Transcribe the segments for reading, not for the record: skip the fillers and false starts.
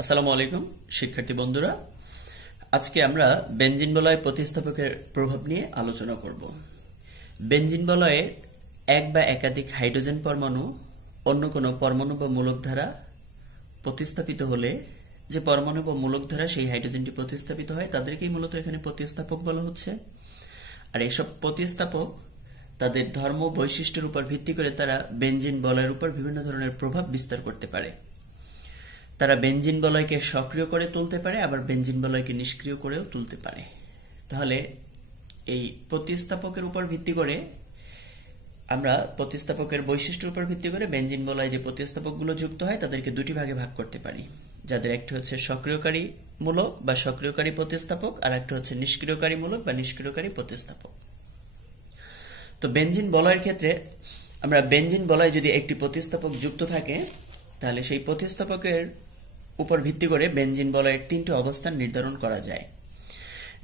আসসালামু আলাইকুম শিক্ষার্থী বন্ধুরা। আজকে আমরা বেনজিন বলয় প্রতিস্থাপকের প্রভাব নিয়ে আলোচনা করব। বেনজিন বলয়ে এক বা একাধিক হাইড্রোজেন পরমাণু অন্য কোনো পরমাণু বা মূলক দ্বারা প্রতিস্থাপিত হলে যে পরমাণু বা মূলক দ্বারা সেই হাইড্রোজেনটি প্রতিস্থাপিত হয় তাদেরকেই মূলত এখানে প্রতিস্থাপক বলা হচ্ছে। আর এসব প্রতিস্থাপক তাদের ধর্ম বৈশিষ্ট্যের উপর ভিত্তি করে তারা বেনজিন বলয়ের উপর বিভিন্ন ধরনের প্রভাব বিস্তার করতে পারে। তারা বেনজিন বলয়কে সক্রিয় করে তুলতে পারে, আবার বেনজিন বলয়কে নিষ্ক্রিয় করেও তুলতে পারে। তাহলে এই প্রতিস্থাপকের উপর ভিত্তি করে আমরা প্রতিস্থাপকের বৈশিষ্ট্যের উপর ভিত্তি করে বেনজিন বলয় যে প্রতিস্থাপকগুলো যুক্ত হয় তাদেরকে দুটি ভাগে ভাগ করতে পারি, যাদের একটি হচ্ছে সক্রিয়কারী মূলক বা সক্রিয়কারী প্রতিস্থাপক, আর একটা হচ্ছে নিষ্ক্রিয়কারী মূলক বা নিষ্ক্রিয়কারী প্রতিস্থাপক। তো বেনজিন বলয়ের ক্ষেত্রে আমরা বেনজিন বলয় যদি একটি প্রতিস্থাপক যুক্ত থাকে তাহলে সেই প্রতিস্থাপকের উপর ভিত্তি করে বেনজিন বলয়ের তিনটি অবস্থান নির্ধারণ করা যায়।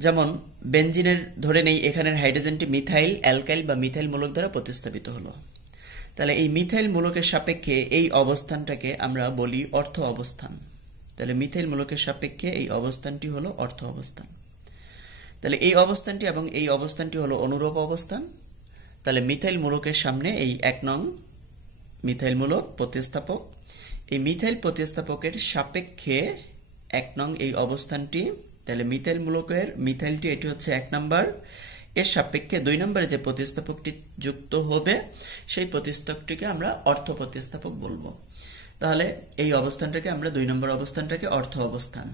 যেমন বেনজিনের ধরে নেই এখানের হাইড্রোজেনটি মিথাইল, অ্যালকাইল বা মিথাইল মূলক দ্বারা প্রতিস্থাপিত হলো। তাহলে এই মিথাইল মূলকের সাপেক্ষে এই অবস্থানটাকে আমরা বলি অর্থ অবস্থান। তাহলে মিথাইল মূলকের সাপেক্ষে এই অবস্থানটি হলো অর্থ অবস্থান। তাহলে এই অবস্থানটি এবং এই অবস্থানটি হলো অনুরূপ অবস্থান। তাহলে মিথাইল মূলকের সামনে এই ১ নং মিথাইল মূলক প্রতিস্থাপক, এই মিথাইল প্রতিস্থাপকের সাপেক্ষে ১ নং এই অবস্থানটি, তাহলে মিথাইল মূলকের মিথাইলটি এটি হচ্ছে ১ নাম্বার, এর সাপেক্ষে ২ নম্বরে যে প্রতিস্থাপকটি যুক্ত হবে সেই প্রতিস্থাপকটিকে আমরা অর্থ প্রতিস্থাপক বলবো। তাহলে এই অবস্থানটাকে আমরা ২ নম্বর অবস্থানটাকে অর্থ অবস্থান,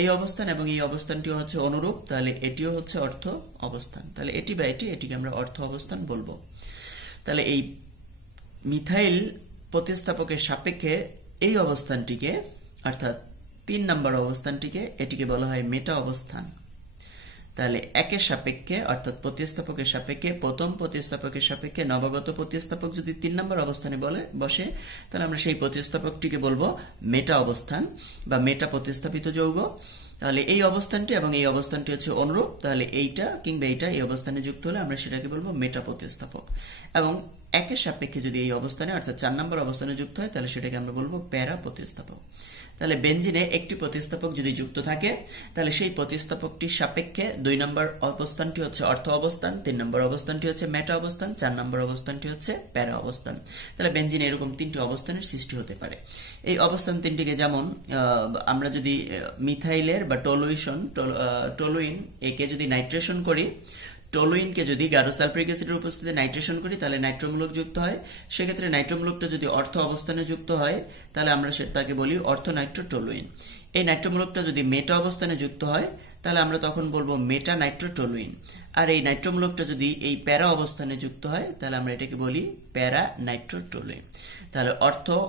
এই অবস্থান এবং এই অবস্থানটিও হচ্ছে অনুরূপ, তাহলে এটিও হচ্ছে অর্থ অবস্থান। তাহলে এটি বা এটিকে আমরা অর্থ অবস্থান বলবো। তাহলে এই মিথাইল প্রতিস্থাপকের সাপেক্ষে এই অবস্থানটিকে অর্থাৎ ৩ নম্বর অবস্থানটিকে এটিকে বলা হয় মেটা অবস্থান। তাহলে একের সাপেক্ষে অর্থাৎ প্রতিস্থাপকের সাপেক্ষে প্রথম প্রতিস্থাপকের সাপেক্ষে নবাগত প্রতিস্থাপক যদি ৩ নম্বর অবস্থানে বসে তাহলে আমরা সেই প্রতিস্থাপকটিকে বলবো মেটা অবস্থান বা মেটা প্রতিস্থাপিত যৌগ। তাহলে এই অবস্থানটি এবং এই অবস্থানটি হচ্ছে অনুরূপ, তাহলে এইটা কিংবা এইটা এই অবস্থানে যুক্ত হলে আমরা সেটাকে বলবো মেটা প্রতিস্থাপক। এবং একের সাপেক্ষে যদি এই অবস্থানে অর্থাৎ ৪ নম্বর অবস্থানে যুক্ত হয় তাহলে সেটাকে আমরা বলবো প্যারা প্রতিস্থাপক। তাহলে বেনজিনে একটি প্রতিস্থাপক যদি যুক্ত থাকে তাহলে সেই প্রতিস্থাপকটির সাপেক্ষে ২ নম্বর অবস্থানটি হচ্ছে অর্থ অবস্থান, ৩ নম্বর অবস্থানটি হচ্ছে মেটা অবস্থান, ৪ নম্বর অবস্থানটি হচ্ছে প্যারা অবস্থান। তাহলে বেনজিনে এরকম ৩টি অবস্থানের সৃষ্টি হতে পারে। এই অবস্থান ৩টিকে যেমন আমরা যদি মিথাইলের বা টলুইন একে যদি নাইট্রেশন করি, টলুইনকে যদি গাঢ় সালফারিক অ্যাসিডের উপস্থিতিতে নাইট্রেশন করি তাহলে নাইট্রোমূলক যুক্ত হয়। সেক্ষেত্রে নাইট্রোমূলকটা যদি অর্থ অবস্থানে যুক্ত হয় তাহলে আমরা তাকে বলি অর্থ নাইট্রোটলুইন। এই নাইট্রোমূলকটা যদি মেটা অবস্থানে যুক্ত হয় তাহলে আমরা তখন বলবো মেটা নাইট্রোটলুইন। আর এই নাইট্রোমূলকটা যদি এই প্যারা অবস্থানে যুক্ত হয় তাহলে আমরা এটাকে বলি প্যারা নাইট্রোটলুইন। তাহলে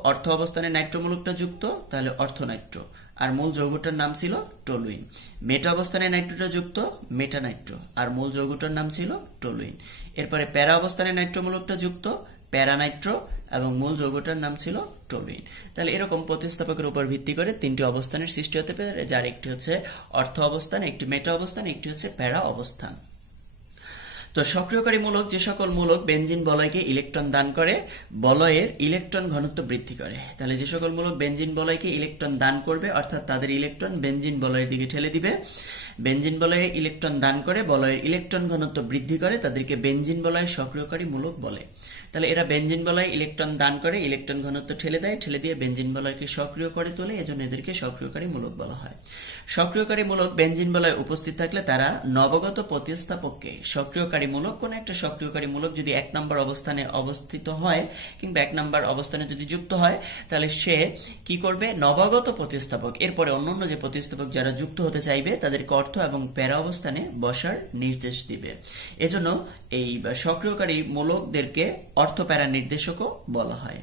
অর্থ অবস্থানে নাইট্রোমূলকটা যুক্ত তাহলে অর্থ নাইট্রো, আর মূল যৌগটার নাম ছিল টলুইন। মেটা অবস্থানে নাইট্রোটা যুক্ত মেটা নাইট্রো, আর মূল যৌগটার নাম ছিল টলুইন। এরপরে প্যারা অবস্থানে নাইট্রোমূলকটা যুক্ত প্যারা নাইট্রো এবং মূল যৌগটার নাম ছিল টলুইন। তাহলে এরকম প্রতিস্থাপকের উপর ভিত্তি করে ৩টি অবস্থানের সৃষ্টি হতে পারে, যার একটি হচ্ছে অর্থ অবস্থান, একটি মেটা অবস্থান, একটি হচ্ছে প্যারা অবস্থান। তো সক্রিয়কারী মূলক যে সকল মূলক বেনজিন বলয়কে ইলেকট্রন দান করে বলয়ের ইলেকট্রন ঘনত্ব বৃদ্ধি করে। তাহলে যে সকল মূলক বেনজিন বলয়কে ইলেকট্রন দান করবে অর্থাৎ তাদের ইলেকট্রন বেনজিন বলয়ের দিকে ঠেলে দিবে, বেনজিন বলয়ে ইলেকট্রন দান করে বলয়ের ইলেকট্রন ঘনত্ব বৃদ্ধি করে, তাদেরকে বেনজিন বলয় সক্রিয়কারী মূলক বলে। তাহলে এরা বেনজিন বলয় ইলেকট্রন দান করে, ইলেকট্রন ঘনত্ব ঠেলে দেয়, ঠেলে দিয়ে বেনজিন বলয়কে সক্রিয় করে তোলে, এজন্য এদেরকে সক্রিয়কারী মূলক বলা হয়। সক্রিয়কারী মূলক বেনজিন বলয় উপস্থিত থাকলে তারা নবগত প্রতিস্থাপককে সক্রিয়কারী মূলক, কোন একটা সক্রিয়কারী মূলক যদি ১ নম্বর অবস্থানে অবস্থিত হয় কিংবা ১ নম্বর অবস্থানে যদি যুক্ত হয় তাহলে সে কি করবে, নবাগত প্রতিস্থাপক এরপরে অন্যান্য যে প্রতিস্থাপক যারা যুক্ত হতে চাইবে তাদেরকে অর্থ এবং প্যারা অবস্থানে বসার নির্দেশ দিবে। এজন্য এই সক্রিয়কারী মূলকদেরকে অর্থ প্যারা নির্দেশকও বলা হয়।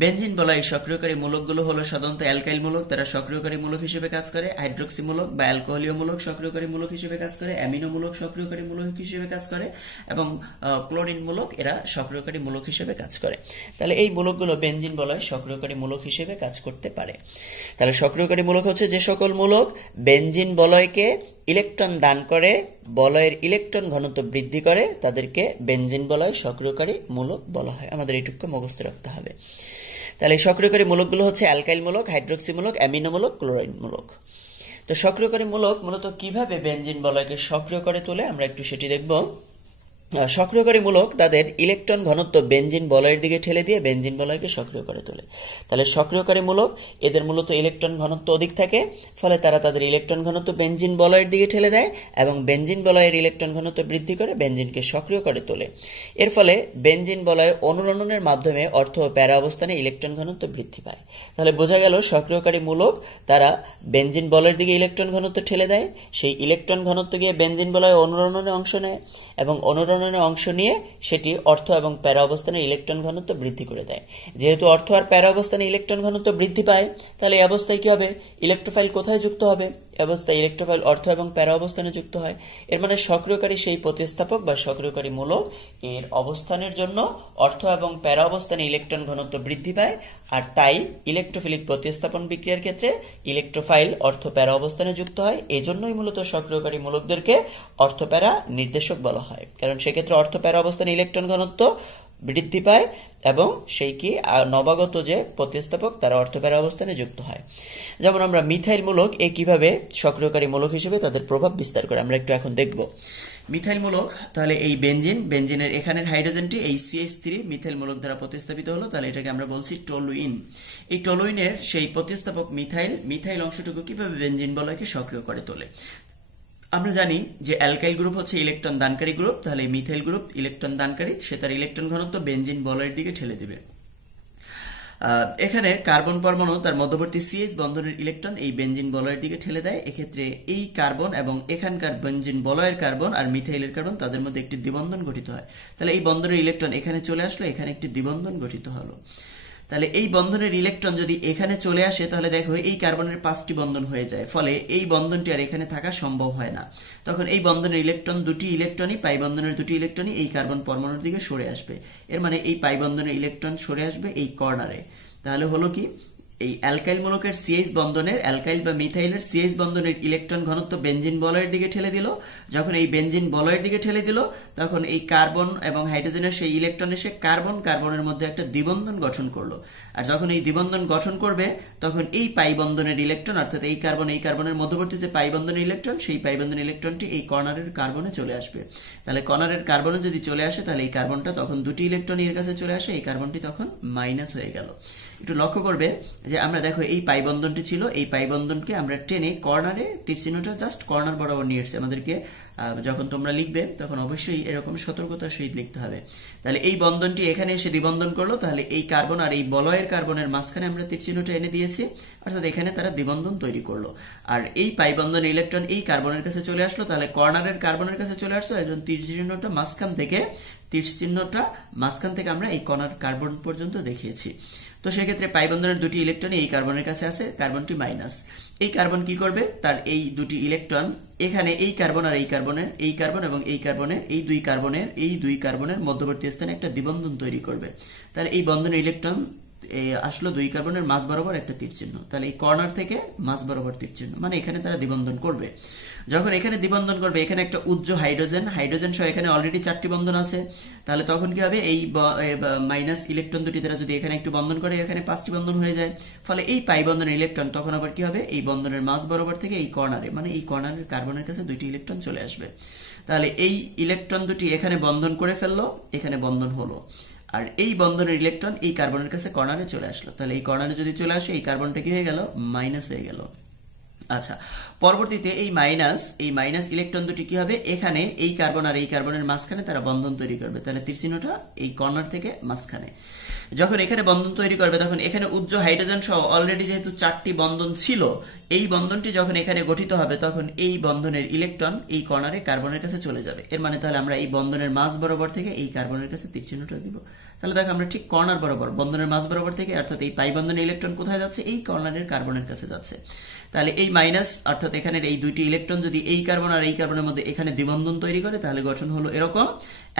বেনজিন বলয় সক্রিয়কারী মূলকগুলো হলো সাধারণত অ্যালকাইল মূলক, তারা সক্রিয়কারী মূলক হিসেবে কাজ করে, হাইড্রোক্সি মূলক বা অ্যালকোহলীয় মূলক সক্রিয়কারী মূলক হিসেবে কাজ করে, অ্যামিনো মূলক সক্রিয়কারী মূলক হিসেবে কাজ করে এবং ক্লোরিন মূলক এরা সক্রিয়কারী মূলক হিসেবে কাজ করে। তাহলে এই মূলকগুলো বেনজিন বলয় সক্রিয়কারী মূলক হিসেবে কাজ করতে পারে। তাহলে সক্রিয়কারী মূলক হচ্ছে যে সকল মূলক বেনজিন বলয়কে ইলেকট্রন দান করে বলয়ের ইলেকট্রন ঘনত্ব বৃদ্ধি করে, তাদেরকে বেনজিন বলয় সক্রিয়কারী মূলক বলা হয়। আমাদের এইটুকু মুখস্থ রাখতে হবে। তাহলে সক্রিয়কারী মূলকগুলো হচ্ছে অ্যালকাইল মূলক, হাইড্রোক্সি মূলক, অ্যামিনো মূলক, ক্লোরাইড মূলক। তো সক্রিয়কারী মূলক মূলত কিভাবে বেনজিন বলয়কে সক্রিয় করে তোলে আমরা একটু সেটি দেখব। সক্রিয়কারী মূলক তাদের ইলেকট্রন ঘনত্ব বেনজিন বলয়ের দিকে ঠেলে দিয়ে বেনজিন বলয়কে সক্রিয় করে তোলে। তাহলে সক্রিয়কারী মূলক এদের মূলত ইলেকট্রন ঘনত্ব অধিক থাকে, ফলে তারা তাদের ইলেকট্রন ঘনত্ব বেনজিন বলয়ের দিকে ঠেলে দেয় এবং বেনজিন বলয়ের ইলেকট্রন ঘনত্ব বৃদ্ধি করে বেনজিনকে সক্রিয় করে তোলে। এর ফলে বেনজিন বলয় অনুরণনের মাধ্যমে অর্থ ও প্যারা অবস্থানে ইলেকট্রন ঘনত্ব বৃদ্ধি পায়। তাহলে বোঝা গেল সক্রিয়কারী মূলক তারা বেনজিন বলয়ের দিকে ইলেকট্রন ঘনত্ব ঠেলে দেয়, সেই ইলেকট্রন ঘনত্ব গিয়ে বেনজিন বলয় অনুরণনে অংশ নেয় এবং অনুরণনে অংশ নিয়ে সেটি অর্থ এবং প্যারা অবস্থানে ইলেকট্রন ঘনত্ব বৃদ্ধি করে দেয়। যেহেতু অর্থ আর প্যারা অবস্থানে ইলেকট্রন ঘনত্ব বৃদ্ধি পায়, তাহলে এই অবস্থায় কি হবে? ইলেকট্রোফাইল কোথায় যুক্ত হবে? অবস্থায় ইলেকট্রোফাইল অর্থ এবং প্যারা অবস্থানে যুক্ত হয়। এর মানে সক্রিয়কারী সেই প্রতিস্থাপক বা সক্রিয়কারী মূলক এর অবস্থানের জন্য অর্থ এবং প্যারা অবস্থানে ইলেকট্রন ঘনত্ব বৃদ্ধি পায়, আর তাই ইলেকট্রোফিলিক প্রতিস্থাপন বিক্রিয়ার ক্ষেত্রে ইলেকট্রোফাইল অর্থ প্যারা অবস্থানে যুক্ত হয়। এজন্যই মূলত সক্রিয়কারী মূলকদেরকে অর্থ প্যারা নির্দেশক বলা হয়, কারণ সেক্ষেত্রে অর্থ প্যারা অবস্থানে ইলেকট্রন ঘনত্ব বৃদ্ধি পায় এবং সেই কি নবাগত যে প্রতিস্থাপক তারা অর্থ প্যারা অবস্থানে যুক্ত হয়। যেমন আমরা মিথাইল মূলক এ কিভাবে সক্রিয়কারী মূলক হিসেবে তাদের প্রভাব বিস্তার করে আমরা একটু এখন দেখব। মিথাইল মূলক, তাহলে এই বেনজিনের এখানের হাইড্রোজেনটি এই CH3 মিথাইল মূলক দ্বারা প্রতিস্থাপিত হলো, তাহলে এটাকে আমরা বলছি টলুইন। এই টলুইনের সেই প্রতিস্থাপক মিথাইল অংশটুকু কিভাবে বেনজিন বলয়কে সক্রিয় করে তোলে। আমরা জানি যে অ্যালকাইল গ্রুপ হচ্ছে ইলেকট্রন দানকারী গ্রুপ, তাহলে মিথাইল গ্রুপ ইলেকট্রন দানকারী, সে তার ইলেকট্রন ঘনত্ব বেনজিন বলয়ের দিকে ঠেলে দিবে। এখানে কার্বন পরমাণু তার মধ্যবর্তী CH বন্ধনের ইলেকট্রন এই বেনজিন বলয়ের দিকে ঠেলে দেয়। এক্ষেত্রে এই কার্বন এবং এখানকার বেনজিন বলয়ের কার্বন আর মিথাইলের কার্বন তাদের মধ্যে একটি দ্বিবন্ধন গঠিত হয়। তাহলে এই বন্ধনের ইলেকট্রন এখানে চলে আসলো, এখানে একটি দ্বিবন্ধন গঠিত হলো। তাহলে এই বন্ধনের ইলেকট্রন যদি এখানে চলে আসে, তাহলে দেখো এই কার্বনের 5টি বন্ধন হয়ে যায়, ফলে এই বন্ধনটি আর এখানে থাকা সম্ভব হয় না। তখন এই বন্ধনের ইলেকট্রন দুটি ইলেকট্রনই পাই বন্ধনের দুটি ইলেকট্রনই এই কার্বন পরমাণুর দিকে সরে আসবে। এর মানে এই পাই বন্ধনের ইলেকট্রন সরে আসবে এই কর্নারে। তাহলে হলো কি, এই অ্যালকাইল মূলকের CH বন্ধনের অ্যালকাইল বা মিথাইলের CH বন্ধনের ইলেকট্রন ঘনত্ব বেনজিন বলয়ের দিকে ঠেলে দিল। যখন এই বেনজিন বলয়ের দিকে ঠেলে দিল, তখন এই কার্বন এবং হাইড্রোজেনের সেই ইলেকট্রন এসে কার্বনের মধ্যে একটা দ্বিবন্ধন গঠন করলো। আর যখন এই দ্বিবন্ধন গঠন করবে, তখন এই পাই বন্ধনের ইলেকট্রন অর্থাৎ এই কার্বনের মধ্যবর্তী যে পাই বন্ধনের ইলেকট্রন, সেই পাই বন্ধনের ইলেকট্রনটি এই কর্নারের কার্বনে চলে আসবে। তাহলে কর্নারের কার্বনে যদি চলে আসে, তাহলে এই কার্বনটা তখন দুটি ইলেকট্রন এর কাছে চলে আসে, এই কার্বনটি তখন মাইনাস হয়ে গেল। একটু লক্ষ্য করবে যে আমরা দেখো এই পাই বন্ধনটি ছিল, এই পাই বন্ধনকে আমরা টেনে কর্নারে তীর চিহ্নটা জাস্ট কর্নার বরাবর নিয়ে এসেছি। আমাদেরকে যখন তোমরা লিখবে তখন অবশ্যই এরকম সতর্কতার সহিত লিখতে হবে। তাহলে এই বন্ধনটি এখানে এসে দ্বিবন্ধন করলো, তাহলে এই কার্বন আর এই বলয়ের কার্বনের মাঝখানে আমরা তীর চিহ্নটা এনে দিয়েছি, অর্থাৎ এখানে তারা দ্বিবন্ধন তৈরি করলো। আর এই পাই বন্ধনের ইলেকট্রন এই কার্বনের কাছে চলে আসলো, তাহলে কর্নারের কার্বনের কাছে চলে আসলো, একজন তীর চিহ্নটা মাঝখান থেকে আমরা এই কর্নার কার্বন পর্যন্ত দেখিয়েছি। তো সেক্ষেত্রে পাই বন্ধনের দুটি ইলেকট্রন এই কার্বনের কাছে আছে, কার্বনটি মাইনাস। এই কার্বন কি করবে, তার এই দুটি ইলেকট্রন এখানে এই কার্বন আর এই কার্বন এবং এই দুই কার্বনের মধ্যবর্তী স্থানে একটা দ্বিবন্ধন তৈরি করবে। তাহলে এই বন্ধনের ইলেকট্রন আসলো দুই কার্বনের মাঝ বরাবর একটা তীর চিহ্ন, তাহলে এই কর্নার থেকে মাঝ বরাবর তীর চিহ্ন, মানে এখানে তারা দ্বিবন্ধন করবে। যখন এখানে দ্বিবন্ধন করবে, এখানে একটা উচ্চ হাইড্রোজেন সহ এখানে অলরেডি 4টি বন্ধন আছে, তাহলে তখন কি হবে, এই মাইনাস ইলেকট্রন দুটি দ্বারা যদি এখানে একটু বন্ধন করে, এখানে 5টি বন্ধন হয়ে যায়। ফলে এই পাই বন্ধনের ইলেকট্রন তখন আবার কি হবে, এই বন্ধনের মাঝ বরাবর থেকে এই কর্নারে, মানে এই কর্নারের কার্বনের কাছে দুইটি ইলেকট্রন চলে আসবে। তাহলে এই ইলেকট্রন দুটি এখানে বন্ধন করে ফেললো, এখানে বন্ধন হলো, আর এই বন্ধনের ইলেকট্রন এই কার্বনের কাছে কর্নারে চলে আসলো। তাহলে এই কর্নারে যদি চলে আসে, এই কার্বনটা কি হয়ে গেল, মাইনাস হয়ে গেল। আচ্ছা, পরবর্তীতে এই মাইনাস ইলেকট্রন দুটি কি হবে, এখানে এই কার্বন আর এই কার্বনের মাঝখানে তারা বন্ধন তৈরি করবে। তাহলে তীর চিহ্নটা এই কর্নার থেকে মাঝখানে। যখন এখানে বন্ধন তৈরি করবে, তখন এখানে উচ্চ হাইড্রোজেন সহ অলরেডি যেহেতু 4টি বন্ধন ছিল, এই বন্ধনটি যখন এখানে গঠিত হবে, তখন এই বন্ধনের ইলেকট্রন এই কর্নারে কার্বনের কাছে চলে যাবে। এর মানে তাহলে আমরা এই বন্ধনের মাঝ বরাবর থেকে এই কার্বনের কাছে তীর চিহ্নটা দিব। তাহলে দেখো আমরা ঠিক কর্নার বরাবর বন্ধনের মাঝ বরাবর থেকে, অর্থাৎ এই পাই বন্ধনের ইলেকট্রন কোথায় যাচ্ছে, এই কর্নারের কার্বনের কাছে যাচ্ছে। তাহলে এই মাইনাস অর্থাৎ এখানের এই দুইটি ইলেকট্রন যদি এই কার্বন আর এই কার্বনের মধ্যে এখানে দ্বিবন্ধন তৈরি করে, তাহলে গঠন হলো এরকম,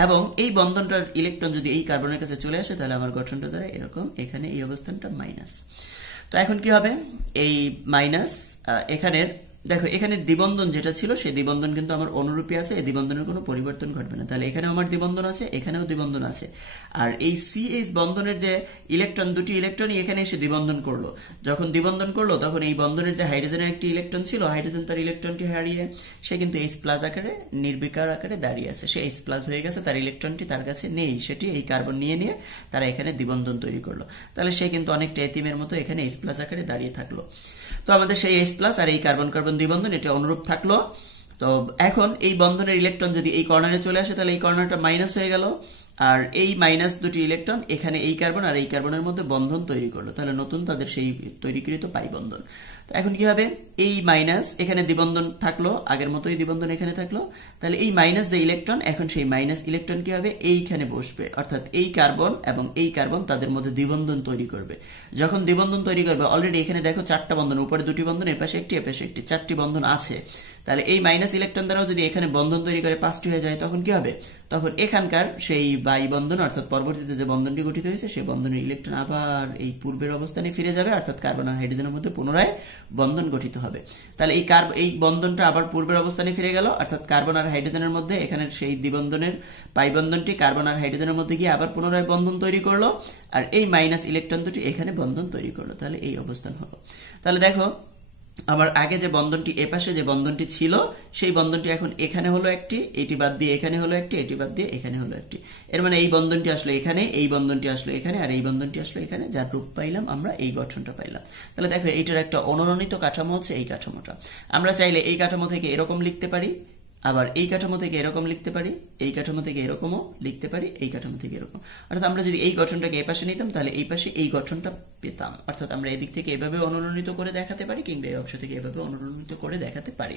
এবং এই বন্ধনটার ইলেকট্রন যদি এই কার্বনের কাছে চলে আসে, তাহলে আমার গঠনটা দ্বারা এরকম, এখানে এই অবস্থানটা মাইনাস। তো এখন কি হবে, এই মাইনাস এখানের দেখো এখানে দ্বিবন্ধন যেটা ছিল সেই দ্বিবন্ধন কিন্তু আমার অনুরূপী আছে, এই দ্বিবন্ধনের কোনো পরিবর্তন ঘটবে না। তাহলে এখানেও আমার দ্বিবন্ধন আছে, এখানেও দ্বিবন্ধন আছে। আর এই CH বন্ধনের যে ইলেকট্রন, দুটি ইলেকট্রনই এখানে এসে দ্বিবন্ধন করলো। যখন দ্বিবন্ধন করলো তখন এই বন্ধনের যে হাইড্রোজেনের একটি ইলেকট্রন ছিল, হাইড্রোজেন তার ইলেকট্রনটি হারিয়ে সে কিন্তু H+ আকারে নির্বিকার আকারে দাঁড়িয়ে আছে, সে H+ হয়ে গেছে, তার ইলেকট্রনটি তার কাছে নেই, সেটি এই কার্বন নিয়ে নিয়ে তারা এখানে দ্বিবন্ধন তৈরি করলো। তাহলে সে কিন্তু অনেকটা এতিমের মতো এখানে H+ আকারে দাঁড়িয়ে থাকলো। তো আমাদের সেই H+ আর এই কার্বন কার্বন দ্বিবন্ধন এটা অনুরূপ থাকলো। তো এখন এই বন্ধনের ইলেকট্রন যদি এই কর্নারে চলে আসে তাহলে এই কর্নারটা মাইনাস হয়ে গেল, আর এই মাইনাস দুটি ইলেকট্রন এখানে এই কার্বন আর এই কার্বনের মধ্যে বন্ধন তৈরি করলো, তাহলে নতুন তাদের সেই তৈরিকৃত পাই বন্ধন। তো এখন কি হবে, এই মাইনাস এখানে দ্বিবন্ধন থাকলো, আগের মতোই দ্বিবন্ধন এখানে থাকলো, তাহলে এই মাইনাস যে ইলেকট্রন, এখন সেই মাইনাস ইলেকট্রন কি হবে, এইখানে বসবে, অর্থাৎ এই কার্বন এবং এই কার্বন তাদের মধ্যে দ্বিবন্ধন তৈরি করবে। যখন দ্বিবন্ধন তৈরি করবে, অলরেডি এখানে দেখো চারটা বন্ধন, উপরে দুটি বন্ধন, এপাশে একটি এপাশে একটি, চারটি বন্ধন আছে। তাহলে এই মাইনাস ইলেকট্রন দ্বারাও যদি এখানে বন্ধন তৈরি করে 5টি হয়ে যায়, তখন কি হবে, তখন এখানকার সেই বাই বন্ধন অর্থাৎ পরবর্তীতে যে বন্ধনটি গঠিত হয়েছে সেই বন্ধনের ইলেকট্রন আবার এই পূর্বের অবস্থানে ফিরে যাবে, অর্থাৎ কার্বন আর হাইড্রোজেনের মধ্যে পুনরায় বন্ধন গঠিত হবে। তাহলে এই বন্ধনটা আবার পূর্বের অবস্থানে ফিরে গেল, অর্থাৎ কার্বন আর হাইড্রোজেনের মধ্যে এখানে সেই দ্বিবন্ধনের পাই বন্ধনটি কার্বন আর হাইড্রোজেনের মধ্যে গিয়ে আবার পুনরায় বন্ধন তৈরি করলো, আর এই মাইনাস ইলেকট্রন দুটি এখানে বন্ধন তৈরি করলো। তাহলে এই অবস্থান হলো। তাহলে দেখো আমার আগে যে বন্ধনটি এপাশে যে বন্ধনটি ছিল সেই বন্ধনটি এখন এখানে হলো একটি, এটি বাদ দিয়ে এখানে হলো একটি, এটি বাদ দিয়ে এখানে হলো একটি। এর মানে এই বন্ধনটি আসলো এখানে, এই বন্ধনটি আসলো এখানে, আর এই বন্ধনটি আসলো এখানে, যার রূপ পাইলাম আমরা, এই গঠনটা পাইলাম। তাহলে দেখো এইটার একটা অনুরণিত কাঠামো হচ্ছে এই কাঠামোটা। আমরা চাইলে এই কাঠামো থেকে এরকম লিখতে পারি, আবার এই কাঠামো থেকে এরকম লিখতে পারি, এই কাঠামো থেকে এরকমও লিখতে পারি, এই কাঠামো থেকে এরকম। অর্থাৎ আমরা যদি এই গঠনটাকে এই পাশে নিতাম তাহলে এই পাশে এই গঠনটা পেতাম। অর্থাৎ আমরা এদিক থেকে এভাবে অনুরণিত করে দেখাতে পারি, কিংবা এই অংশ থেকে এভাবে অনুরণিত করে দেখাতে পারি।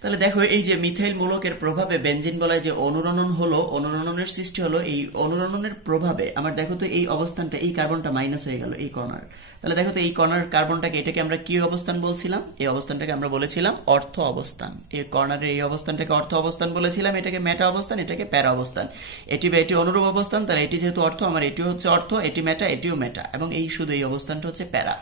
তাহলে দেখো এই যে মিথাইল মূলকের প্রভাবে বেনজিন বলায় যে অনুরণন হলো, অনুরণনের সৃষ্টি হলো, এই অনুরণনের প্রভাবে আমার দেখো তো এই অবস্থানটা, এই কার্বনটা মাইনাস হয়ে গেল এই কর্নার। তাহলে দেখো তো এই কর্নার কার্বনটাকে, এটাকে আমরা কি অবস্থান বলছিলাম, এই অবস্থানটাকে আমরা বলেছিলাম অর্থ অবস্থান। এই কর্নারের এই অবস্থানটাকে অর্থ অবস্থান বলেছিলাম, এটাকে মেটা অবস্থান, এটাকে প্যারা অবস্থান। এটি অনুরূপ অবস্থান, তাহলে এটি যেহেতু অর্থ, আমার এটিও হচ্ছে অর্থ, এটি মেটা, এটিও মেটা, এবং এই শুধু এই অবস্থানটা হচ্ছে প্যারা।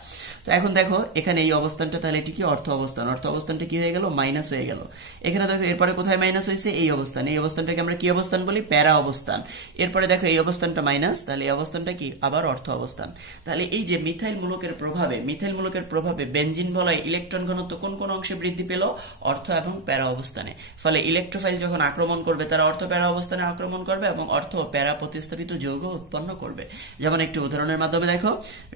তো এখন দেখো এখানে এই অবস্থানটা, তাহলে এটি কি অর্থ অবস্থান, অর্থ অবস্থানটা কি হয়ে গেল, মাইনাস হয়ে গেল। এখানে দেখো এরপরে কোথায় মাইনাস হয়েছে, এই অবস্থান, এই অবস্থানটাকে আমরা কি অবস্থান বলি, প্যারা অবস্থান। এরপরে দেখো এই অবস্থানটা মাইনাস, তাহলে এই অবস্থানটা কি আবার অর্থ অবস্থান। তাহলে এই যে মিথাইল মূলকের প্রভাবে বেনজিন বলয় ইলেকট্রন ঘনত্ব কোন কোন অংশে বৃদ্ধি পেল, অর্থ এবং প্যারা অবস্থানে। ফলে ইলেকট্রোফাইল যখন আক্রমণ করবে তারা অর্থ প্যারা অবস্থানে আক্রমণ করবে এবং অর্থ ও প্যারা প্রতিস্থাপিত যৌগ উৎপন্ন করবে। যেমন একটি উদাহরণের মাধ্যমে দেখো,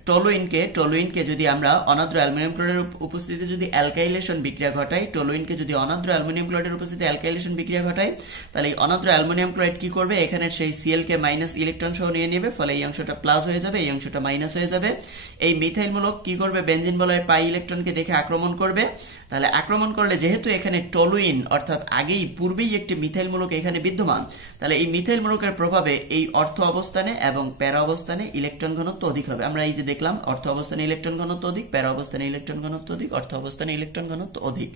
টলুইনকে যদি আমরা অনাদ্র অ্যালুমিনিয়াম ক্লোরাইডের উপস্থিতিতে যদি অ্যালকাইলেশন বিক্রিয়া ঘটাই, টলুইনকে যদি অনাদ্র অ্যালুমিনিয়াম ক্লোরাইডের উপস্থিতিতে অ্যালকাইলেশন বিক্রিয়া ঘটাই, তাহলে এই অনাদ্র অ্যালুমিনিয়াম ক্লোরাইড কি করবে, এখানে সেই Cl কে মাইনাস ইলেকট্রন সহ নিয়ে নেবে, ফলে এই অংশটা প্লাস হয়ে যাবে, এই অংশটা মাইনাস হয়ে যাবে। এই মিথাইল মূলক কি করবে, বেনজিন বলয়ের পাই ইলেকট্রনকে দেখে আক্রমণ করবে। তাহলে আক্রমণ করলে যেহেতু এখানে টলুইন অর্থাৎ পূর্বেই একটি মিথাইল মূলক এখানে বিদ্যমান, তাহলে এই মিথাইল মূলকের প্রভাবে এই অর্থ অবস্থানে এবং প্যারা অবস্থানে ইলেকট্রন ঘনত্ব অধিক হবে। আমরা এই যে দেখলাম, অর্থ অবস্থানে ইলেকট্রন ঘনত্ব অধিক, প্যারা অবস্থানে ইলেকট্রন ঘনত্ব অধিক, অর্থ অবস্থানে ইলেকট্রন ঘনত্ব অধিক।